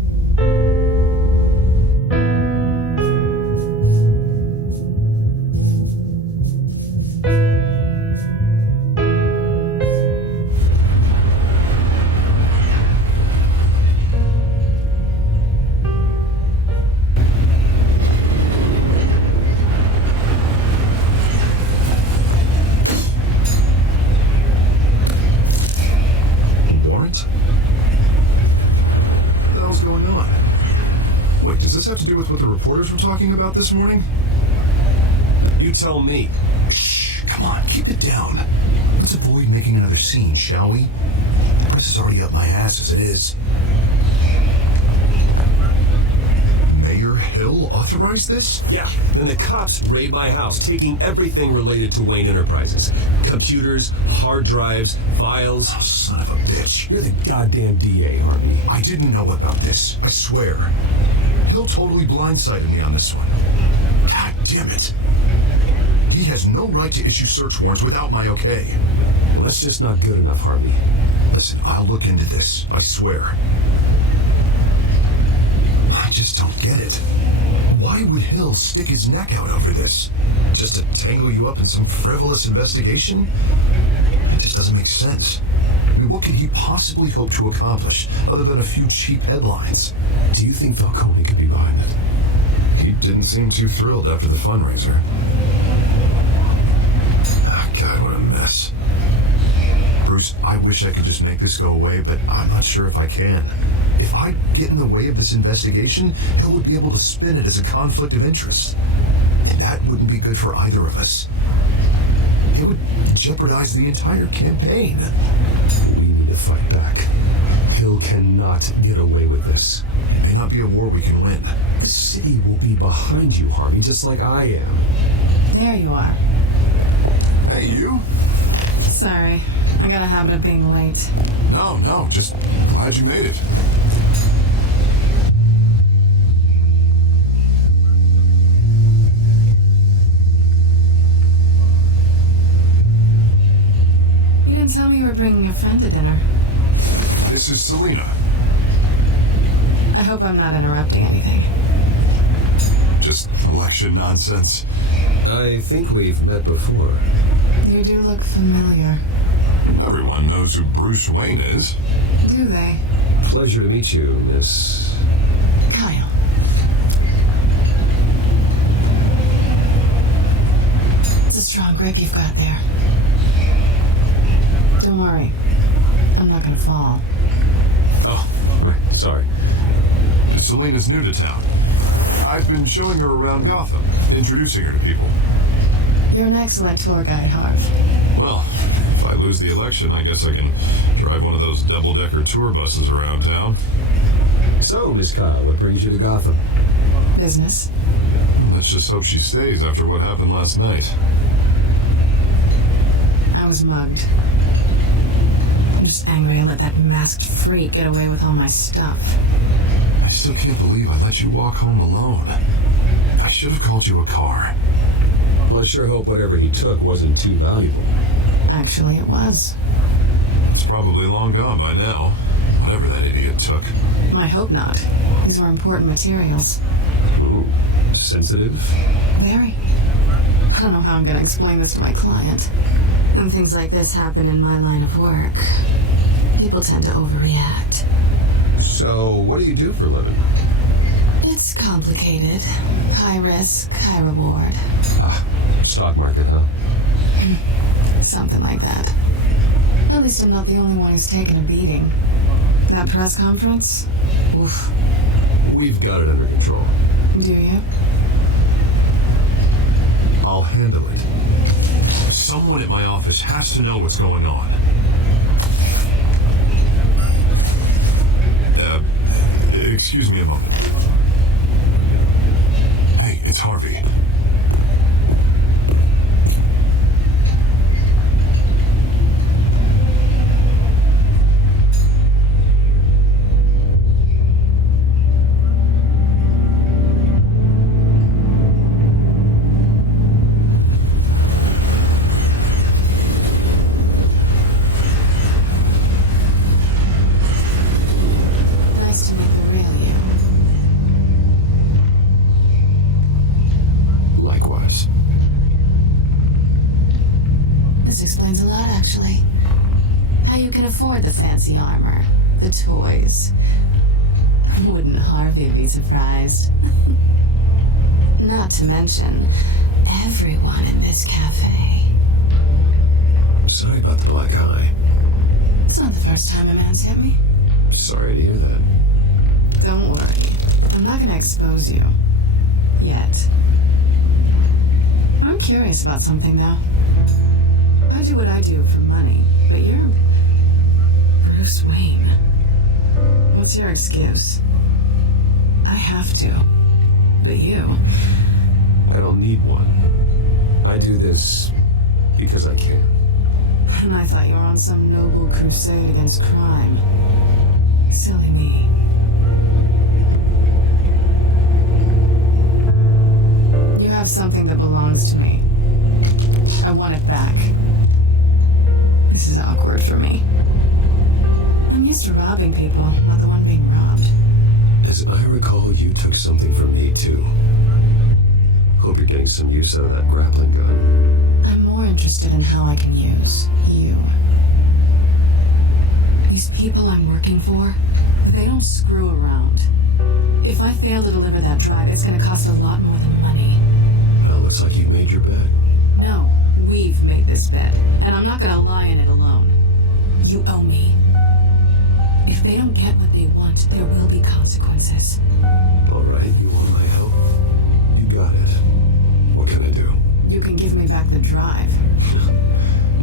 Does this have to do with what the reporters were talking about this morning? You tell me. Shh, come on, keep it down. Let's avoid making another scene, shall we? The press is already up my ass as it is. Mayor Hill authorized this? Yeah, and the cops raid my house, taking everything related to Wayne Enterprises. Computers, hard drives, files. Oh, son of a bitch. You're the goddamn DA, Harvey. I didn't know about this, I swear. Hill totally blindsided me on this one. God damn it. He has no right to issue search warrants without my okay. Well, that's just not good enough, Harvey. Listen, I'll look into this, I swear. I just don't get it. Why would Hill stick his neck out over this? Just to tangle you up in some frivolous investigation? It just doesn't make sense. I mean, what could he possibly hope to accomplish other than a few cheap headlines? Do you think Falcone could be behind it? He didn't seem too thrilled after the fundraiser. Ah, God, what a mess. Bruce, I wish I could just make this go away, but I'm not sure if I can. If I get in the way of this investigation, Hill would be able to spin it as a conflict of interest. And that wouldn't be good for either of us. It would jeopardize the entire campaign. We need to fight back. Hill cannot get away with this. It may not be a war we can win. The city will be behind you, Harvey, just like I am. There you are. Hey, you? Sorry, I got a habit of being late. No, just glad you made it. You didn't tell me you were bringing a friend to dinner. This is Selena. I hope I'm not interrupting anything. Just election nonsense. I think we've met before. You do look familiar. Everyone knows who Bruce Wayne is. Do they? Pleasure to meet you, Miss... Kyle. It's a strong grip you've got there. Don't worry. I'm not gonna fall. Oh, right, sorry. Selena's new to town. I've been showing her around Gotham, introducing her to people. You're an excellent tour guide, Harv. Well, if I lose the election, I guess I can drive one of those double-decker tour buses around town. So, Miss Kyle, what brings you to Gotham? Business. Let's just hope she stays after what happened last night. I was mugged. I'm just angry I let that masked freak get away with all my stuff. I still can't believe I let you walk home alone. I should have called you a car. Well, I sure hope whatever he took wasn't too valuable. Actually, it was. It's probably long gone by now, whatever that idiot took. I hope not. These were important materials. Ooh, sensitive? Very. I don't know how I'm going to explain this to my client. When things like this happen in my line of work, people tend to overreact. So, what do you do for a living? It's It's complicated. High risk, high reward. Stock market, huh? Something like that. At least I'm not the only one who's taken a beating. That press conference? Oof. We've got it under control. Do you? I'll handle it. Someone at my office has to know what's going on. Excuse me a moment. Hey, it's Harvey. Nice to meet the real you. Likewise. This explains a lot, actually. How you can afford the fancy armor, the toys. Wouldn't Harvey be surprised? Not to mention, everyone in this cafe. Sorry about the black eye. It's not the first time a man's hit me. Sorry to hear that. Don't worry. I'm not gonna expose you. Yet. I'm curious about something, though. I do what I do for money, but you're Bruce Wayne. What's your excuse? I have to. But you... I don't need one. I do this because I can. And I thought you were on some noble crusade against crime. Silly me. You have something that belongs to me. I want it back. This is awkward for me. I'm used to robbing people, not the one being robbed. As I recall, you took something from me, too. Hope you're getting some use out of that grappling gun. I'm more interested in how I can use you. These people I'm working for, they don't screw around. If I fail to deliver that drive, it's gonna cost a lot more than money. Well, looks like you've made your bed. No, we've made this bed, and I'm not gonna lie in it alone. You owe me. If they don't get what they want, there will be consequences. All right, you want my help? You got it. What can I do? You can give me back the drive.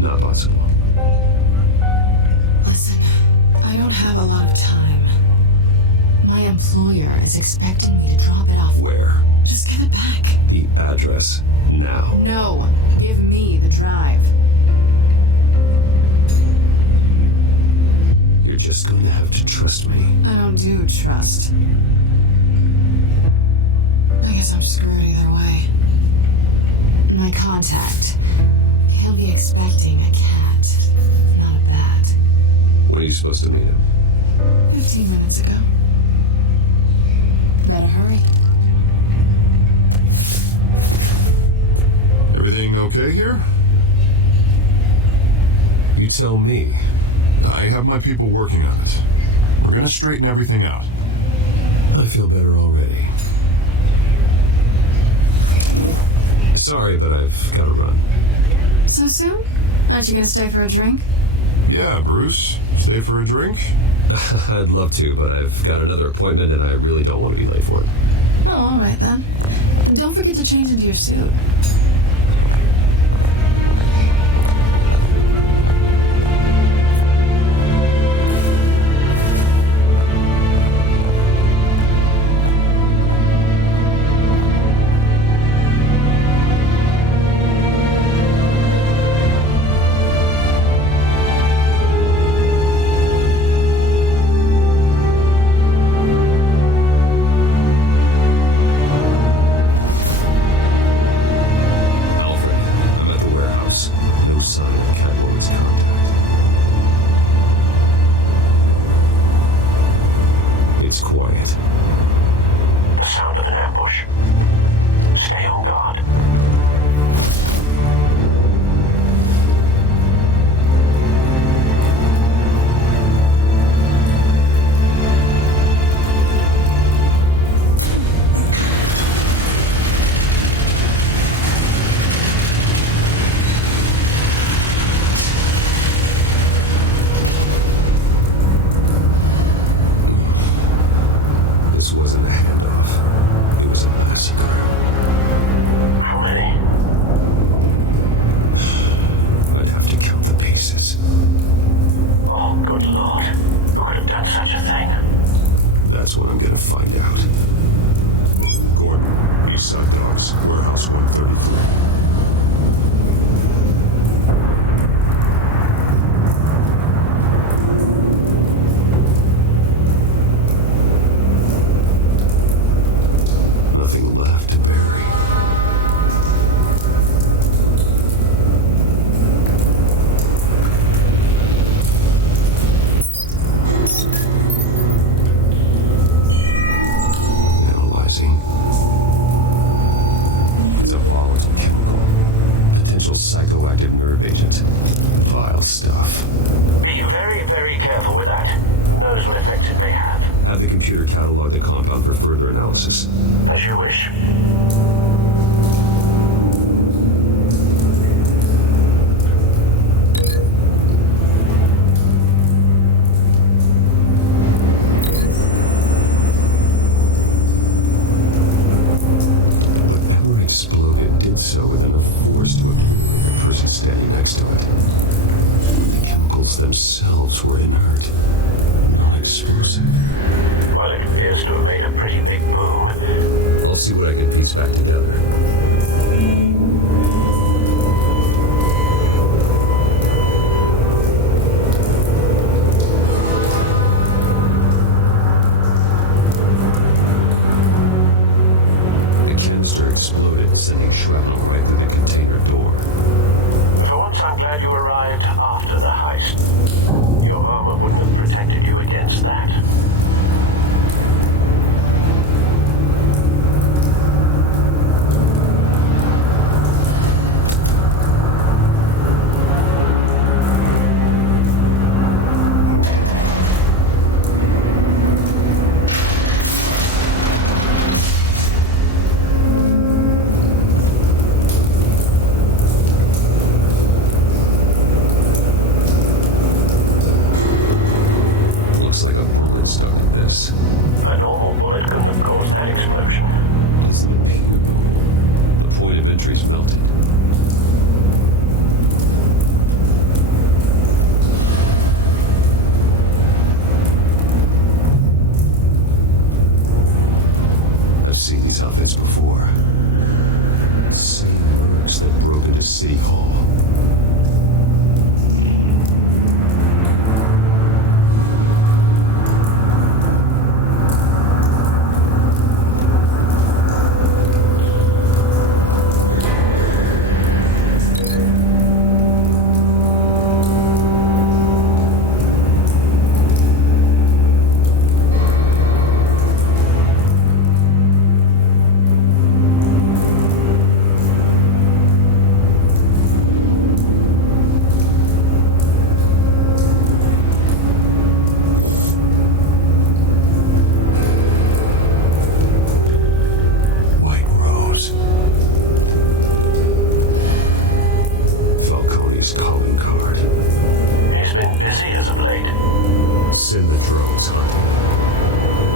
Not possible. Listen, I don't have a lot of time. My employer is expecting me to drop it off. Where? Just give it back. The address. Now. No, give me the drive. You're just going to have to trust me. I don't do trust. I guess I'm screwed either way. My contact. He'll be expecting a cat, not a bat. When are you supposed to meet him? 15 minutes ago. Better hurry. Everything okay here? You tell me. I have my people working on it. We're gonna straighten everything out. I feel better already. Sorry, but I've got to run. So soon? Aren't you gonna stay for a drink? Yeah, Bruce. Stay for a drink? I'd love to, but I've got another appointment and I really don't want to be late for it. Oh, all right then. Don't forget to change into your suit. That's what I'm gonna find out. Gordon, Eastside Dogs, Warehouse 133. Nothing left to bury. Analyzing. It's a volatile chemical. Potential psychoactive nerve agent. Vile stuff. Be very, very careful with that. Who knows what effects it may have. Have the computer catalog the compound for further analysis. As you wish. Whatever exploded did so with enough force to obliterate the person standing next to it. The chemicals themselves were inert, not explosive. Well, it appears to have made a pretty big boom. I'll see what I can piece back together. The canister exploded, sending shrapnel right through the container door. For once, I'm glad you arrived after the heist. Your armor wouldn't have protected you against that. Looks like a bullet started this. A normal bullet couldn't have caused that explosion. Isn't it beautiful? The point of entry's melted. I've seen these outfits before. The same mercs that broke into City Hall. White Rose. Falcone's calling card. He's been busy as of late. Send the drones, honey.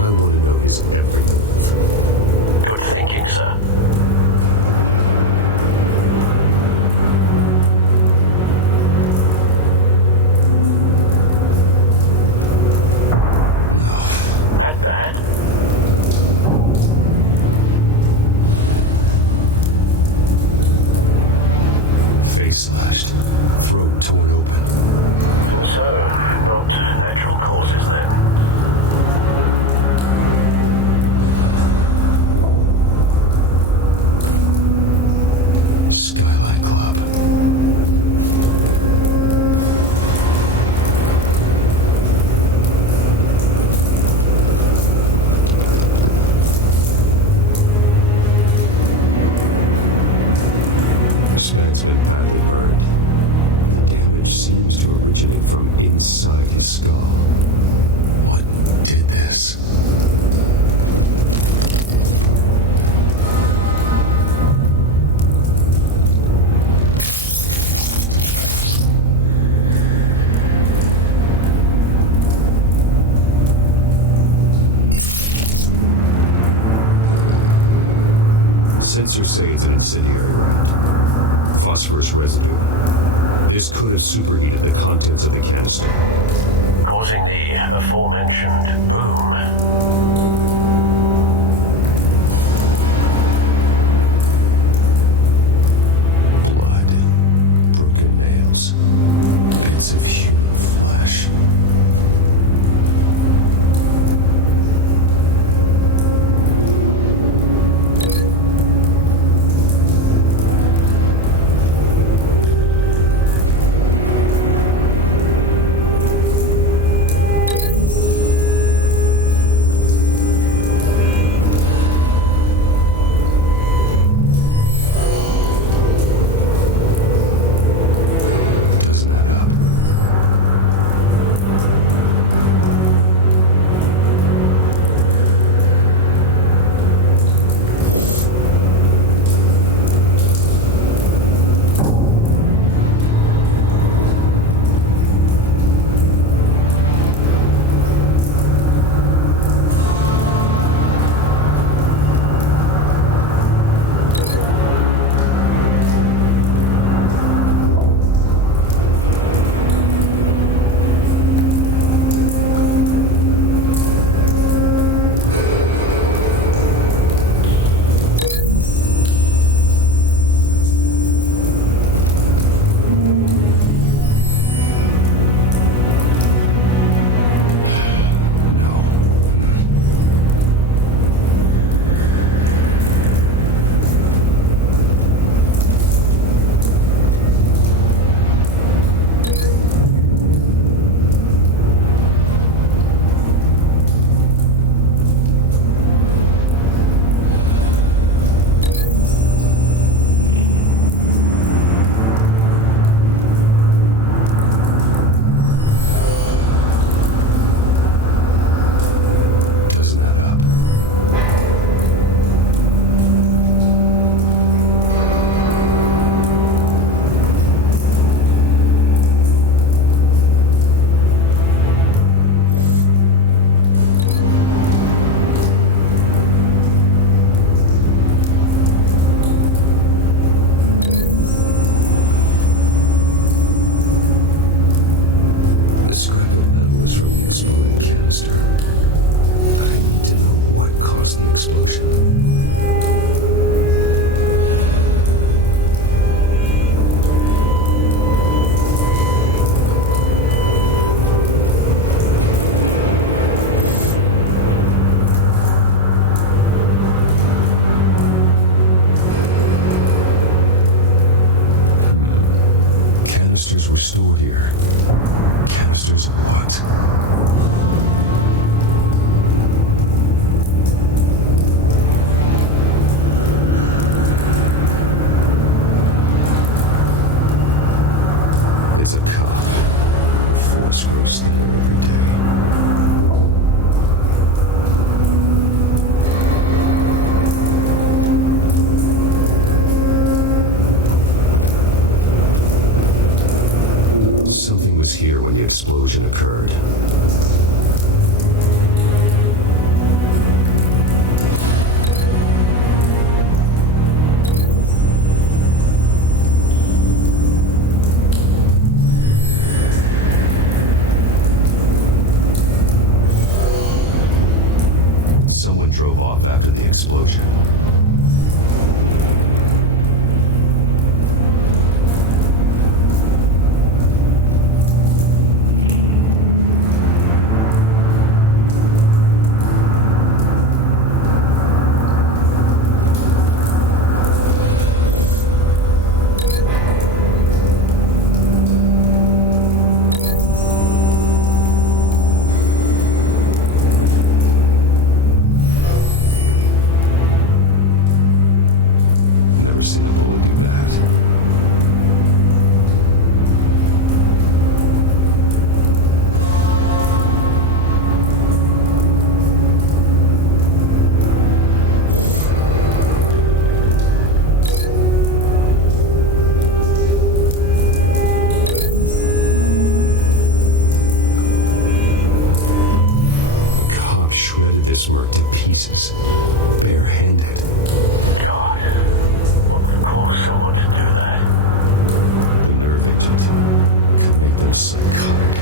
I want to know his everything. Good thinking, sir. That bad? Face slashed, throat torn open. So, not natural causes then. Skyline Club. This man's been badly burned. The damage seems to originate from inside his skull. What did this? Sensors say it's an incendiary round. Phosphorus residue. This could have superheated the contents of the canister. Causing the aforementioned boom. drove off after the explosion. Barehanded. God, what would cause someone to do that? The nerve agent could make them psychotic.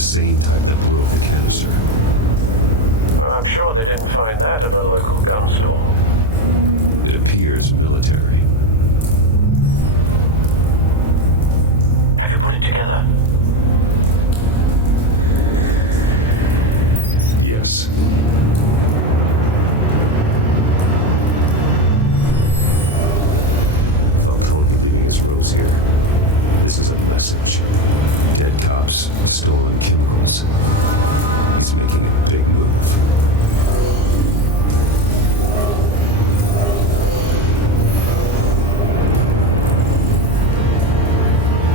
Same type that blew up the canister. Well, I'm sure they didn't find that at a local gun store. It appears military. Have you put it together? Yes. Falcone leaving his rose here. This is a message. Dead cops, stolen chemicals. He's making a big move.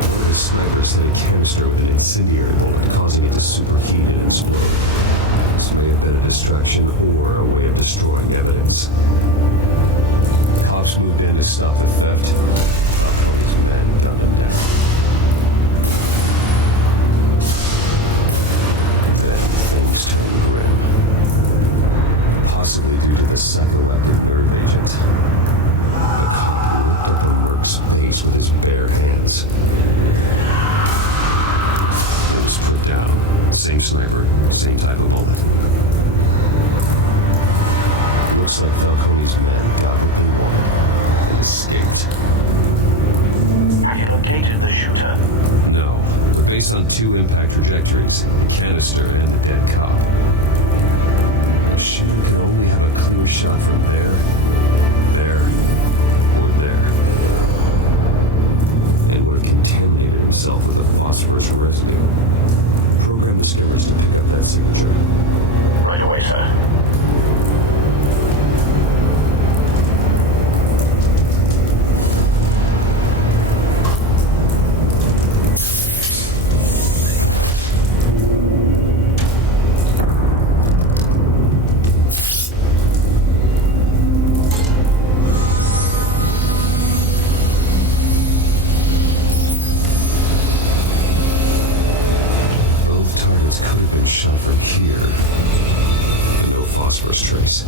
One of the snipers hit a canister with an incendiary bolt, causing it to superheat and explode. This may have been a distraction or a way of destroying evidence. Cops moved in to stop the theft. Falcone's men gunned him down. Things turned grim. Possibly due to the psychoactive nerve agent. The cop ripped open Merc's face with his bare hands. It was put down. Same sniper, same type of bullet. Looks like Falcone's men got what they wanted and escaped. Have you located the shooter? No, but based on two impact trajectories, the canister and the dead cop, the shooter could only have a clear shot from there, or there. And would have contaminated himself with the phosphorus residue. Program the skimmers to pick up that signature. Right away, sir. Shot from here. And no phosphorus trace.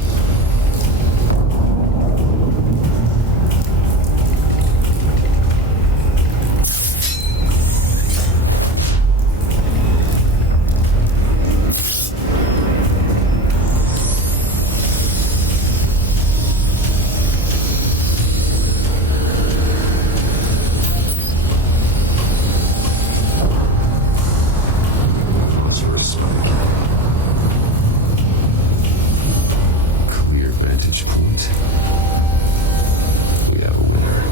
Phosphorus spike. Clear vantage point. We have a winner.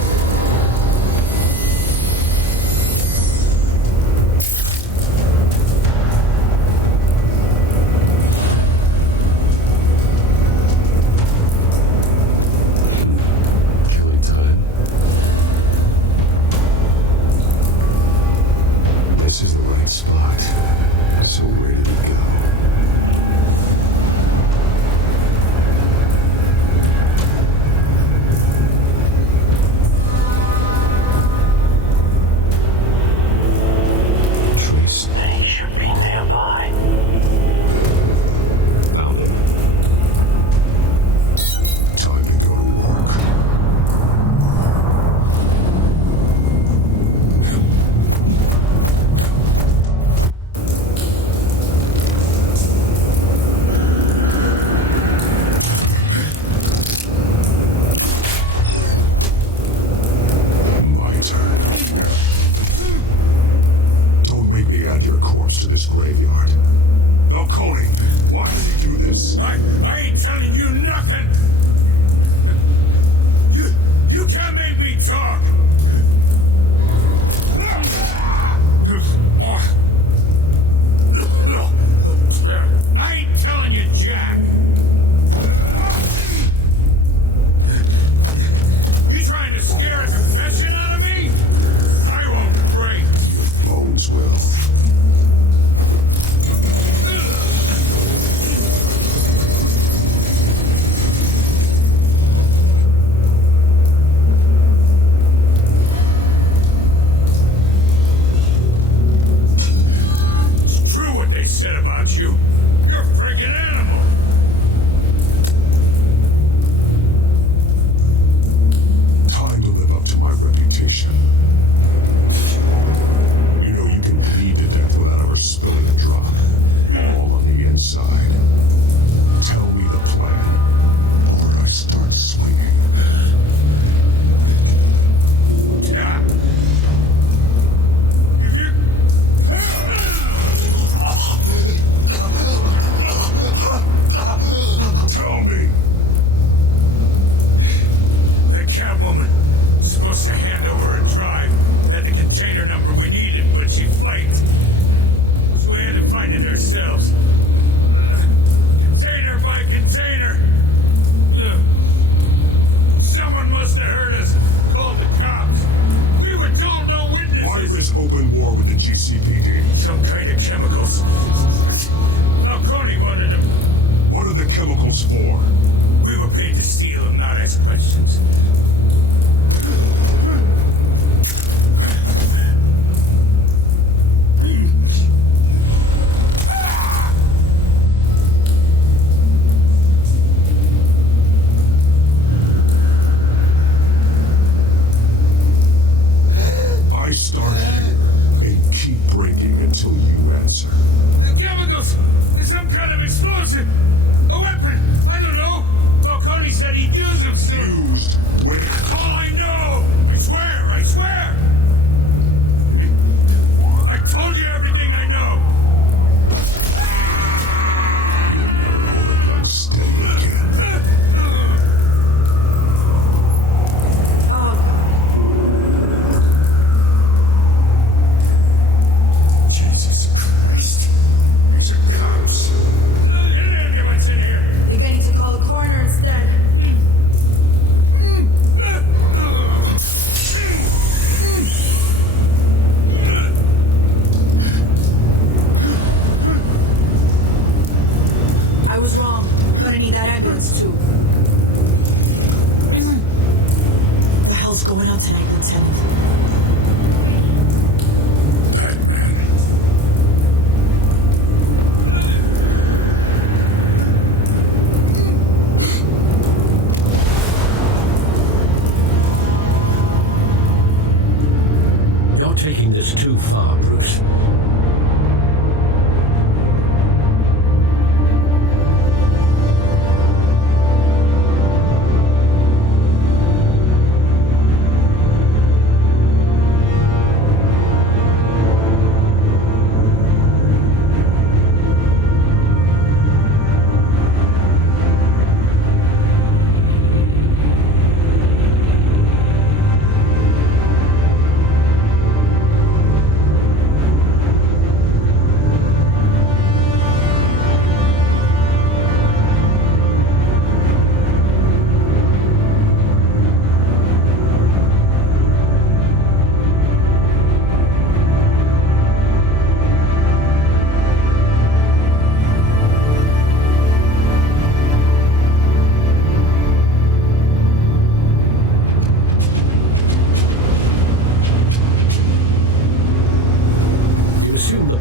graveyard. Falcone, why did he do this? I ain't telling you nothing. You can't make me talk. I ain't telling you, Jack. You trying to scare a confession out of me? I won't break. Your bones will. Said about you. You're a freaking animal. Time to live up to my reputation. You know you can bleed to death without ever spilling a drop. All on the inside. Tell me the plan, or I start swinging. Yeah. Tell me. That Catwoman was supposed to hand over a drive, had the container number we needed, but she flaked. So we had to find it ourselves. Container by container. Someone must have heard us, called the cops. We were told no witnesses. Why risk open war with the GCPD? Some kind of chemicals. Falcone wanted them. What are the chemicals for? We were paid to steal them, not ask questions. I start here and keep breaking until you answer. The chemicals! There's some kind of explosive! A weapon! I don't know! Falcone said he'd use them soon! Used? Where? All I know! I swear! I swear! I told you everything I know! You'll never hold a gun steady again. Jesus Christ! These are cops! An ambulance in here! I think I need to call the coroner instead. I was wrong. I'm gonna need that ambulance too. What the hell's going on tonight, Lieutenant? You're taking this too far, Bruce.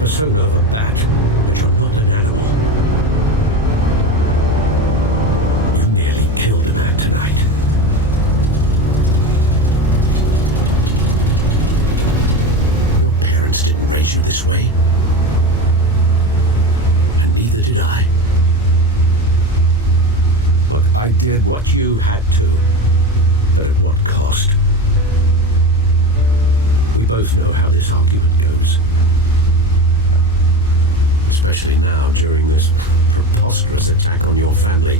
persona of a bat, but you're not an animal. You nearly killed a man tonight. Your parents didn't raise you this way. And neither did I. Look, I did what you had to, but at what cost? We both know how this argument goes. especially now during this preposterous attack on your family.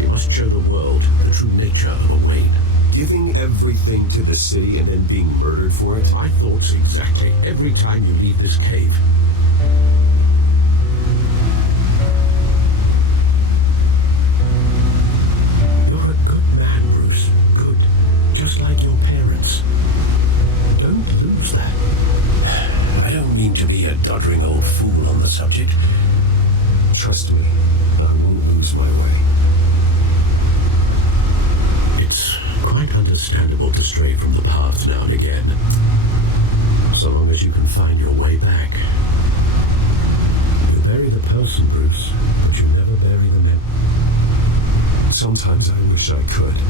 You must show the world the true nature of a Wayne. Giving everything to the city and then being murdered for it? My thoughts exactly. Every time you leave this cave. You're a good man, Bruce. Good. Just like your parents. Don't lose that. I don't mean to be a doddering old fool on the subject. Trust me, I won't lose my way. It's quite understandable to stray from the path now and again. So long as you can find your way back. You bury the person, Bruce, but you never bury the men. Sometimes I wish I could.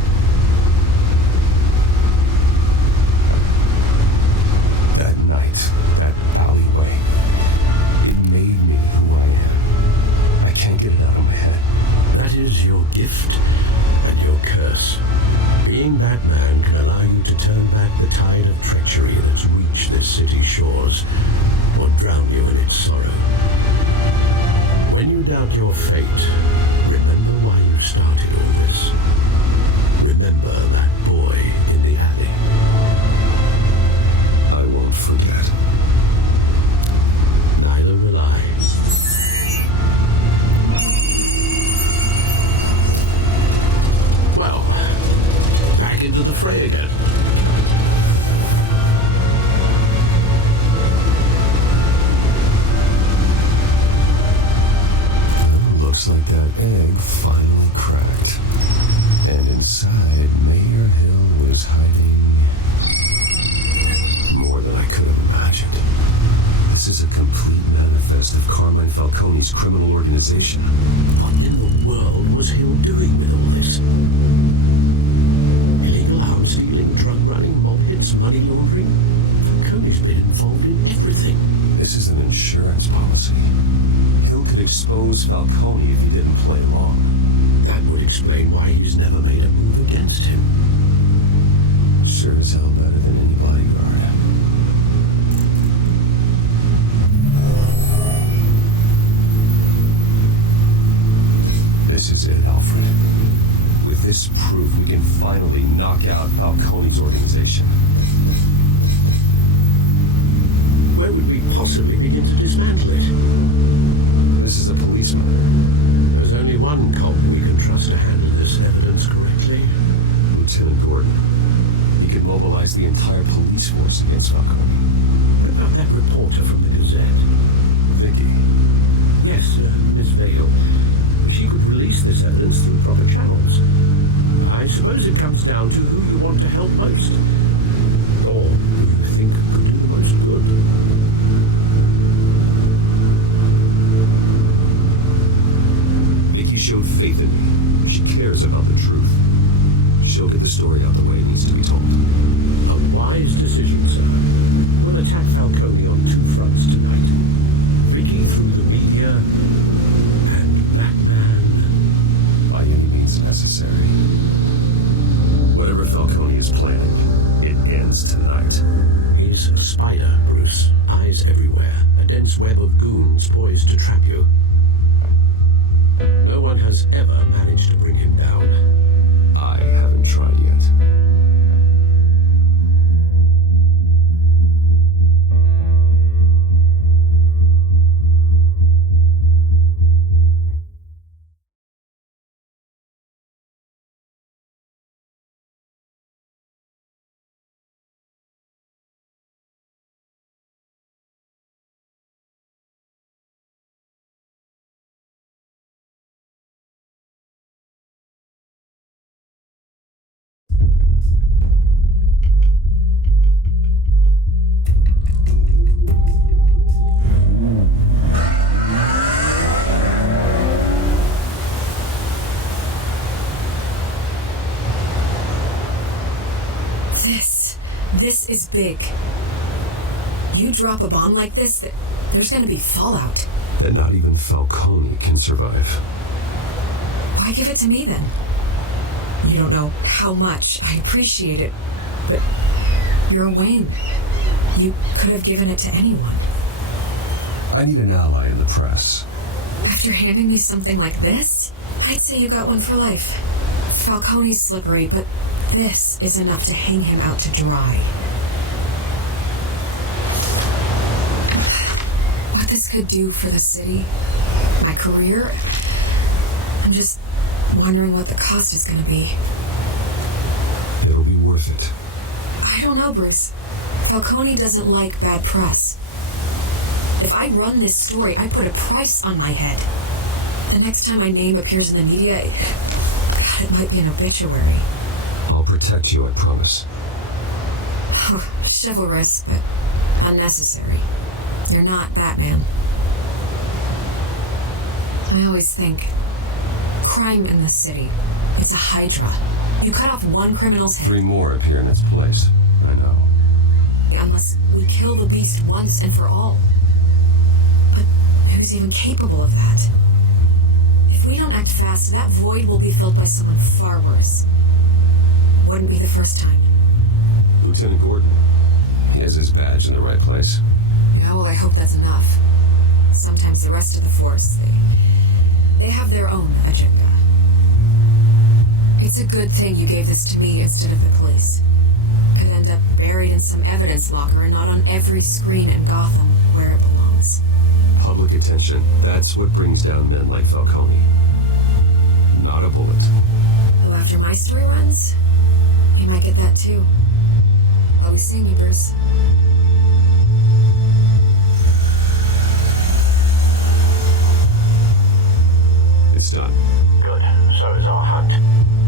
That night, that alleyway, it made me who I am. I can't get it out of my head. That is your gift and your curse. Being Batman can allow you to turn back the tide of treachery that's reached this city's shores, or drown you in its sorrow. When you doubt your fate, remember why you started all this. Remember that boy in the alley. I won't forget. Neither will I. Well, back into the fray again. Looks like that egg finally cracked. And inside, Mayor Hill was hiding more than I could have imagined. This is a complete manifest of Carmine Falcone's criminal organization. What in the world was Hill doing with all this? Illegal arms dealing, drug running, mob hits, money laundering? Falcone's been involved in everything. This is an insurance policy. Hill could expose Falcone if he didn't play along. That would explain why he's never made a move against him. Sure as hell better than any bodyguard. This is it, Alfred. With this proof, we can finally knock out Falcone's organization. Where would we possibly begin to dismantle it? This is a police matter. There's only one cop we can trust to handle this evidence correctly. Lieutenant Gordon. He could mobilize the entire police force against Falcone. What about that reporter from the Gazette? Vicky. Yes, Miss Vale. She could release this evidence through proper channels. I suppose it comes down to who you want to help most. Or who you think could do the most good. Vicky showed faith in me. She cares about the truth. She'll get the story out the way it needs to be told. A wise decision, sir. We'll attack Falcone on two fronts tonight. Vicky through the media, and Batman by any means necessary. Whatever Falcone is planning, it ends tonight. He's a spider, Bruce. Eyes everywhere. A dense web of goons poised to trap you. No one has ever managed to bring him down. I haven't tried yet. This is big. You drop a bomb like this, there's gonna be fallout. That not even Falcone can survive. Why give it to me then? You don't know how much I appreciate it, but you're Wayne. You could have given it to anyone. I need an ally in the press. After handing me something like this, I'd say you got one for life. Falcone's slippery, but this is enough to hang him out to dry. What this could do for the city, my career, I'm just wondering what the cost is going to be. It'll be worth it. I don't know, Bruce. Falcone doesn't like bad press. If I run this story, I put a price on my head. The next time my name appears in the media, God, it might be an obituary. I'll protect you, I promise. Oh, chivalrous, but unnecessary. You're not Batman. I always think, crime in this city, it's a hydra. You cut off one criminal's head. 3 more appear in its place. I know. Unless we kill the beast once and for all. But who's even capable of that? If we don't act fast, that void will be filled by someone far worse. Wouldn't be the first time. Lieutenant Gordon. He has his badge in the right place. Yeah, well, I hope that's enough. Sometimes the rest of the force, they have their own agenda. It's a good thing you gave this to me instead of the police. Could end up buried in some evidence locker and not on every screen in Gotham where it belongs. Public attention. That's what brings down men like Falcone. Not a bullet. Well, after my story runs, we might get that too. I'll be seeing you, Bruce. It's done. Good. So is our hunt.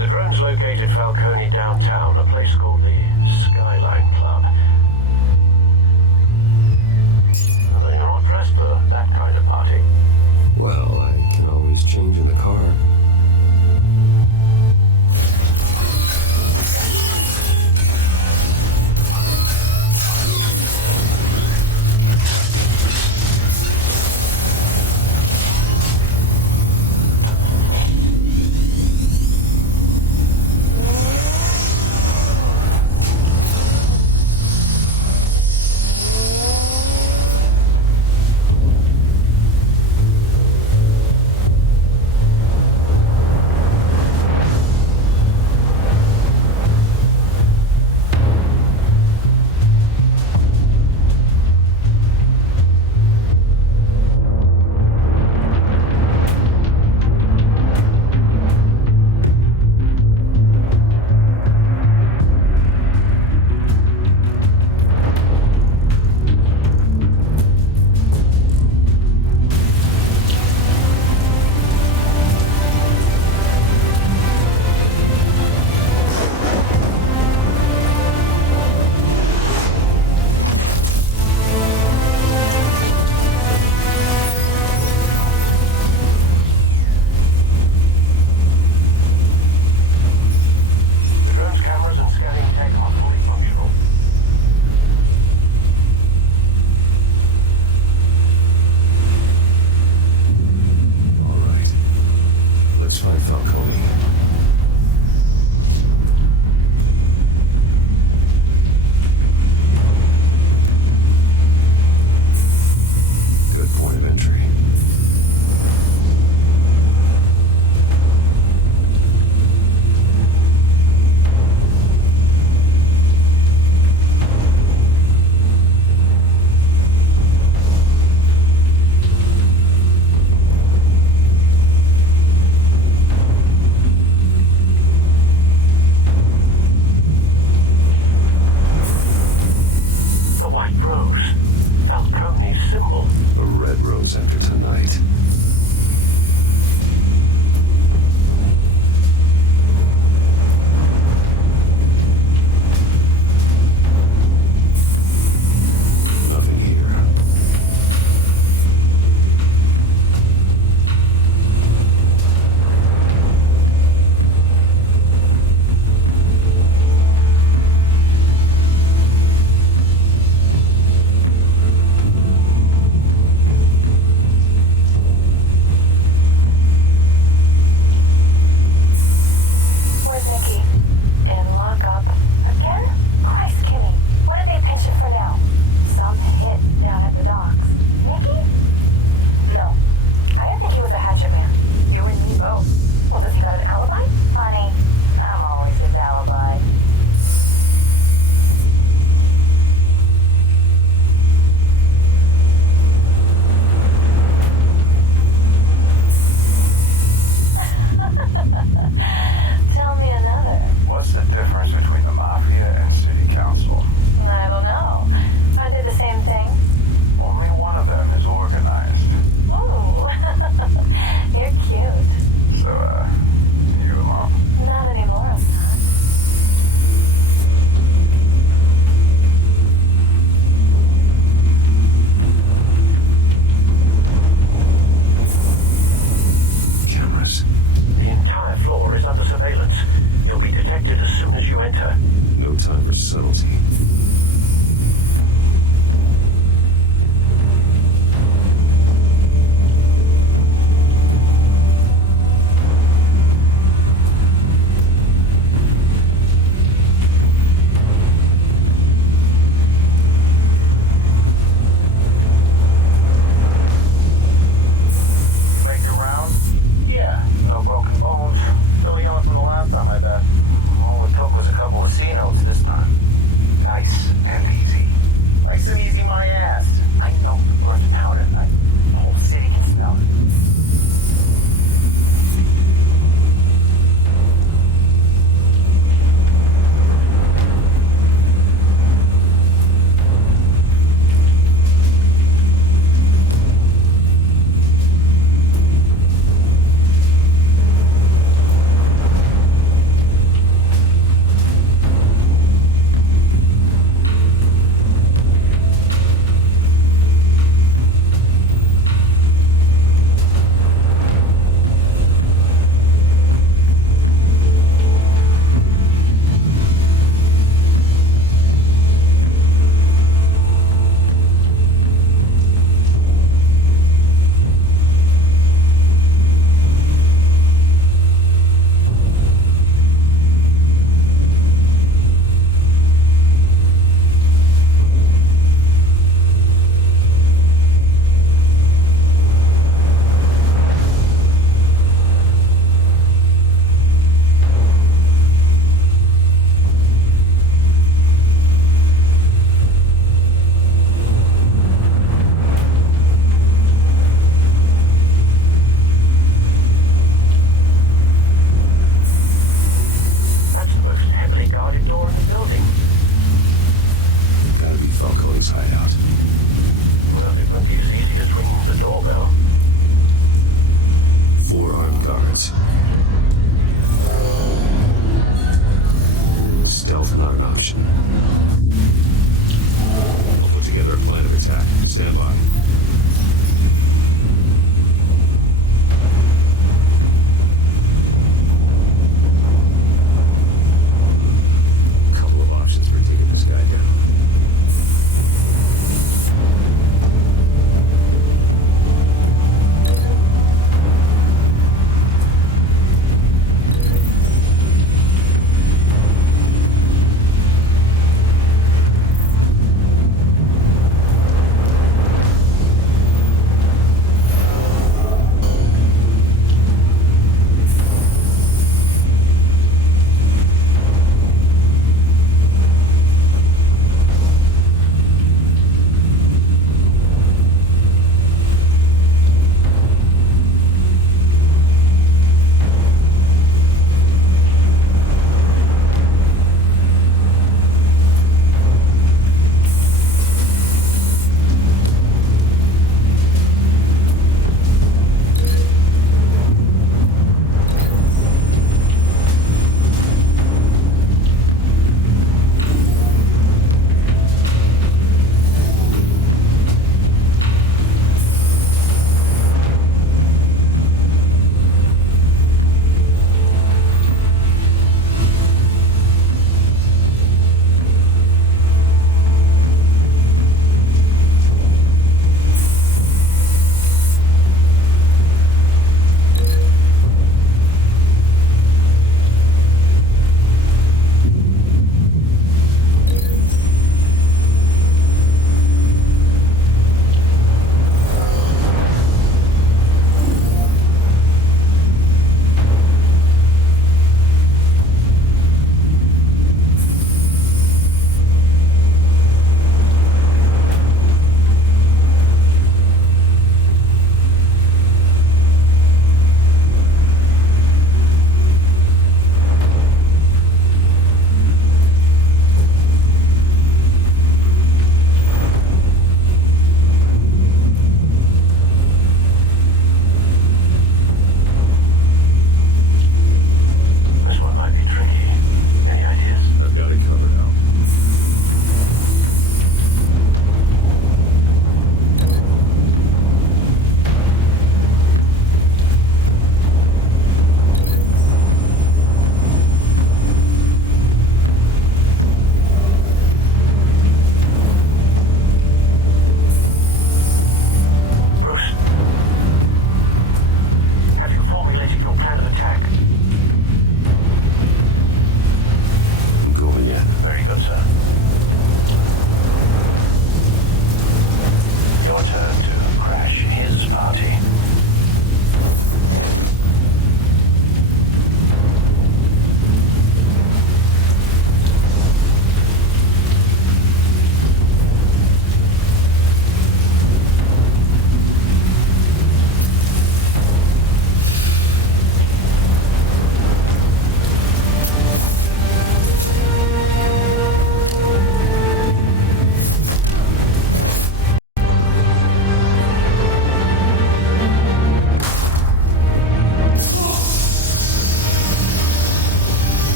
The drones located Falcone downtown, a place called the Skyline Club. Although you're not dressed for that kind of party. Well, I can always change in the car.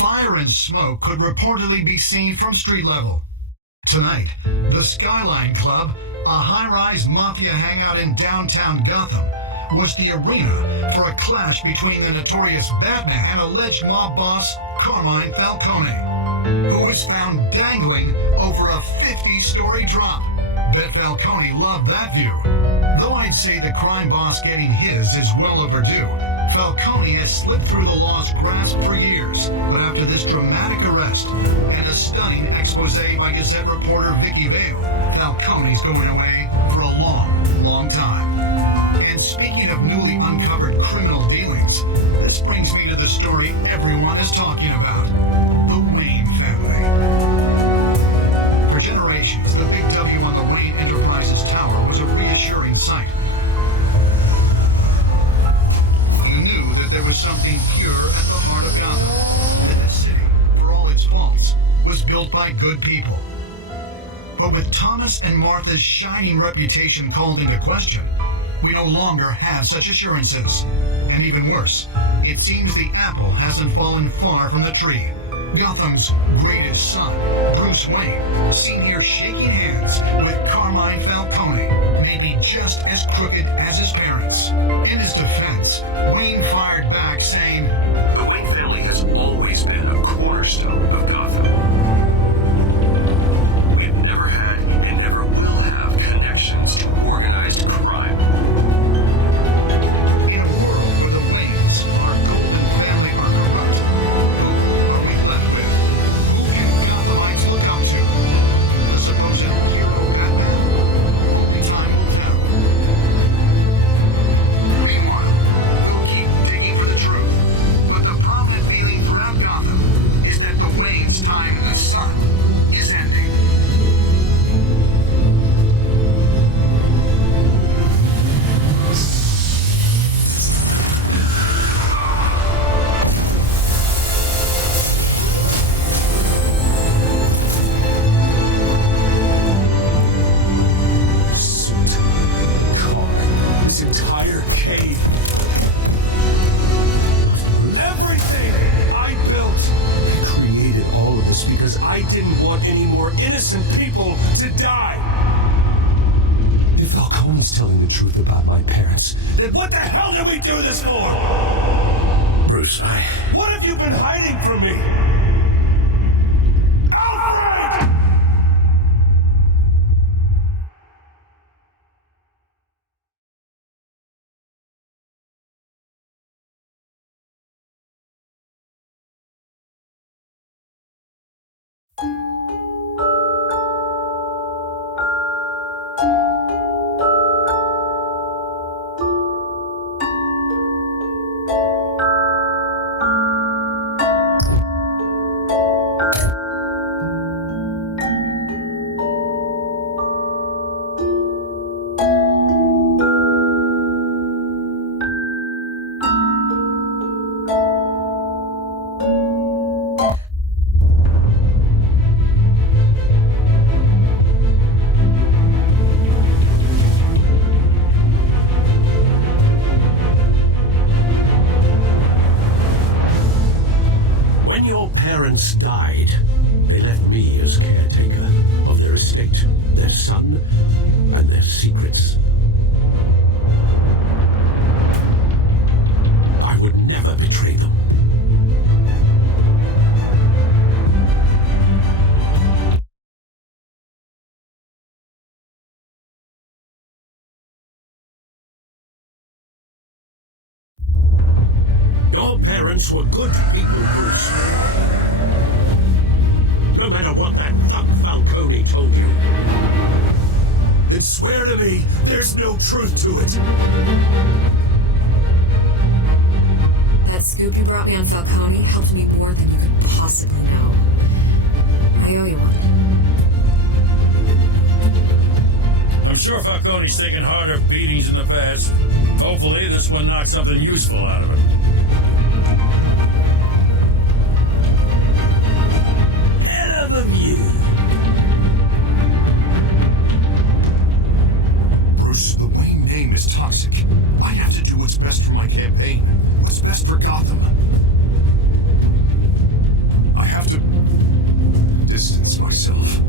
Fire and smoke could reportedly be seen from street level. Tonight, the Skyline Club, a high-rise mafia hangout in downtown Gotham, was the arena for a clash between the notorious Batman and alleged mob boss Carmine Falcone, who was found dangling over a 50-story drop. Bet Falcone loved that view. Though I'd say the crime boss getting his is well overdue, Falcone has slipped through the law's grasp for years. But after this dramatic arrest and a stunning expose by Gazette reporter Vicky Vale, Falcone's going away for a long, long time. And speaking of newly uncovered criminal dealings, this brings me to the story everyone is talking about: the Wayne family. For generations, the big W on the Wayne Enterprises Tower was a reassuring sight. You knew that there was something pure at the heart of Gotham, that this city, for all its faults, was built by good people. But with Thomas and Martha's shining reputation called into question, we no longer have such assurances. And even worse, it seems the apple hasn't fallen far from the tree. Gotham's greatest son, Bruce Wayne, seen here shaking hands with Carmine Falcone, may be just as crooked as his parents. In his defense, Wayne fired back saying, "The Wayne family has always been a cornerstone of Gotham. We've never had and never will have connections to organized crime." In a world where the Waynes, our golden family, are corrupt, who are we left with? Who can Gothamites look up to? The supposed hero Batman? Only time will tell. Meanwhile, we'll keep digging for the truth. But the prominent feeling throughout Gotham is that the Waynes' time in the sun is ending. This entire cave. Everything I built. I created all of this because I didn't want any more innocent people to die. If Falcone's telling the truth about my parents, then what the hell did we do this for? Bruce, what have you been hiding from me? Alfred! When your parents died, they left me as caretaker of their estate, their son, and their secrets. I would never betray them. Your parents were good people, Bruce. No matter what that thug Falcone told you. Then swear to me there's no truth to it. That scoop you brought me on Falcone helped me more than you could possibly know. I owe you one. I'm sure Falcone's taken harder beatings in the past. Hopefully this one knocks something useful out of it. Hell of a view. Bruce, the Wayne name is toxic. I have to do what's best for my campaign. What's best for Gotham. have to distance myself.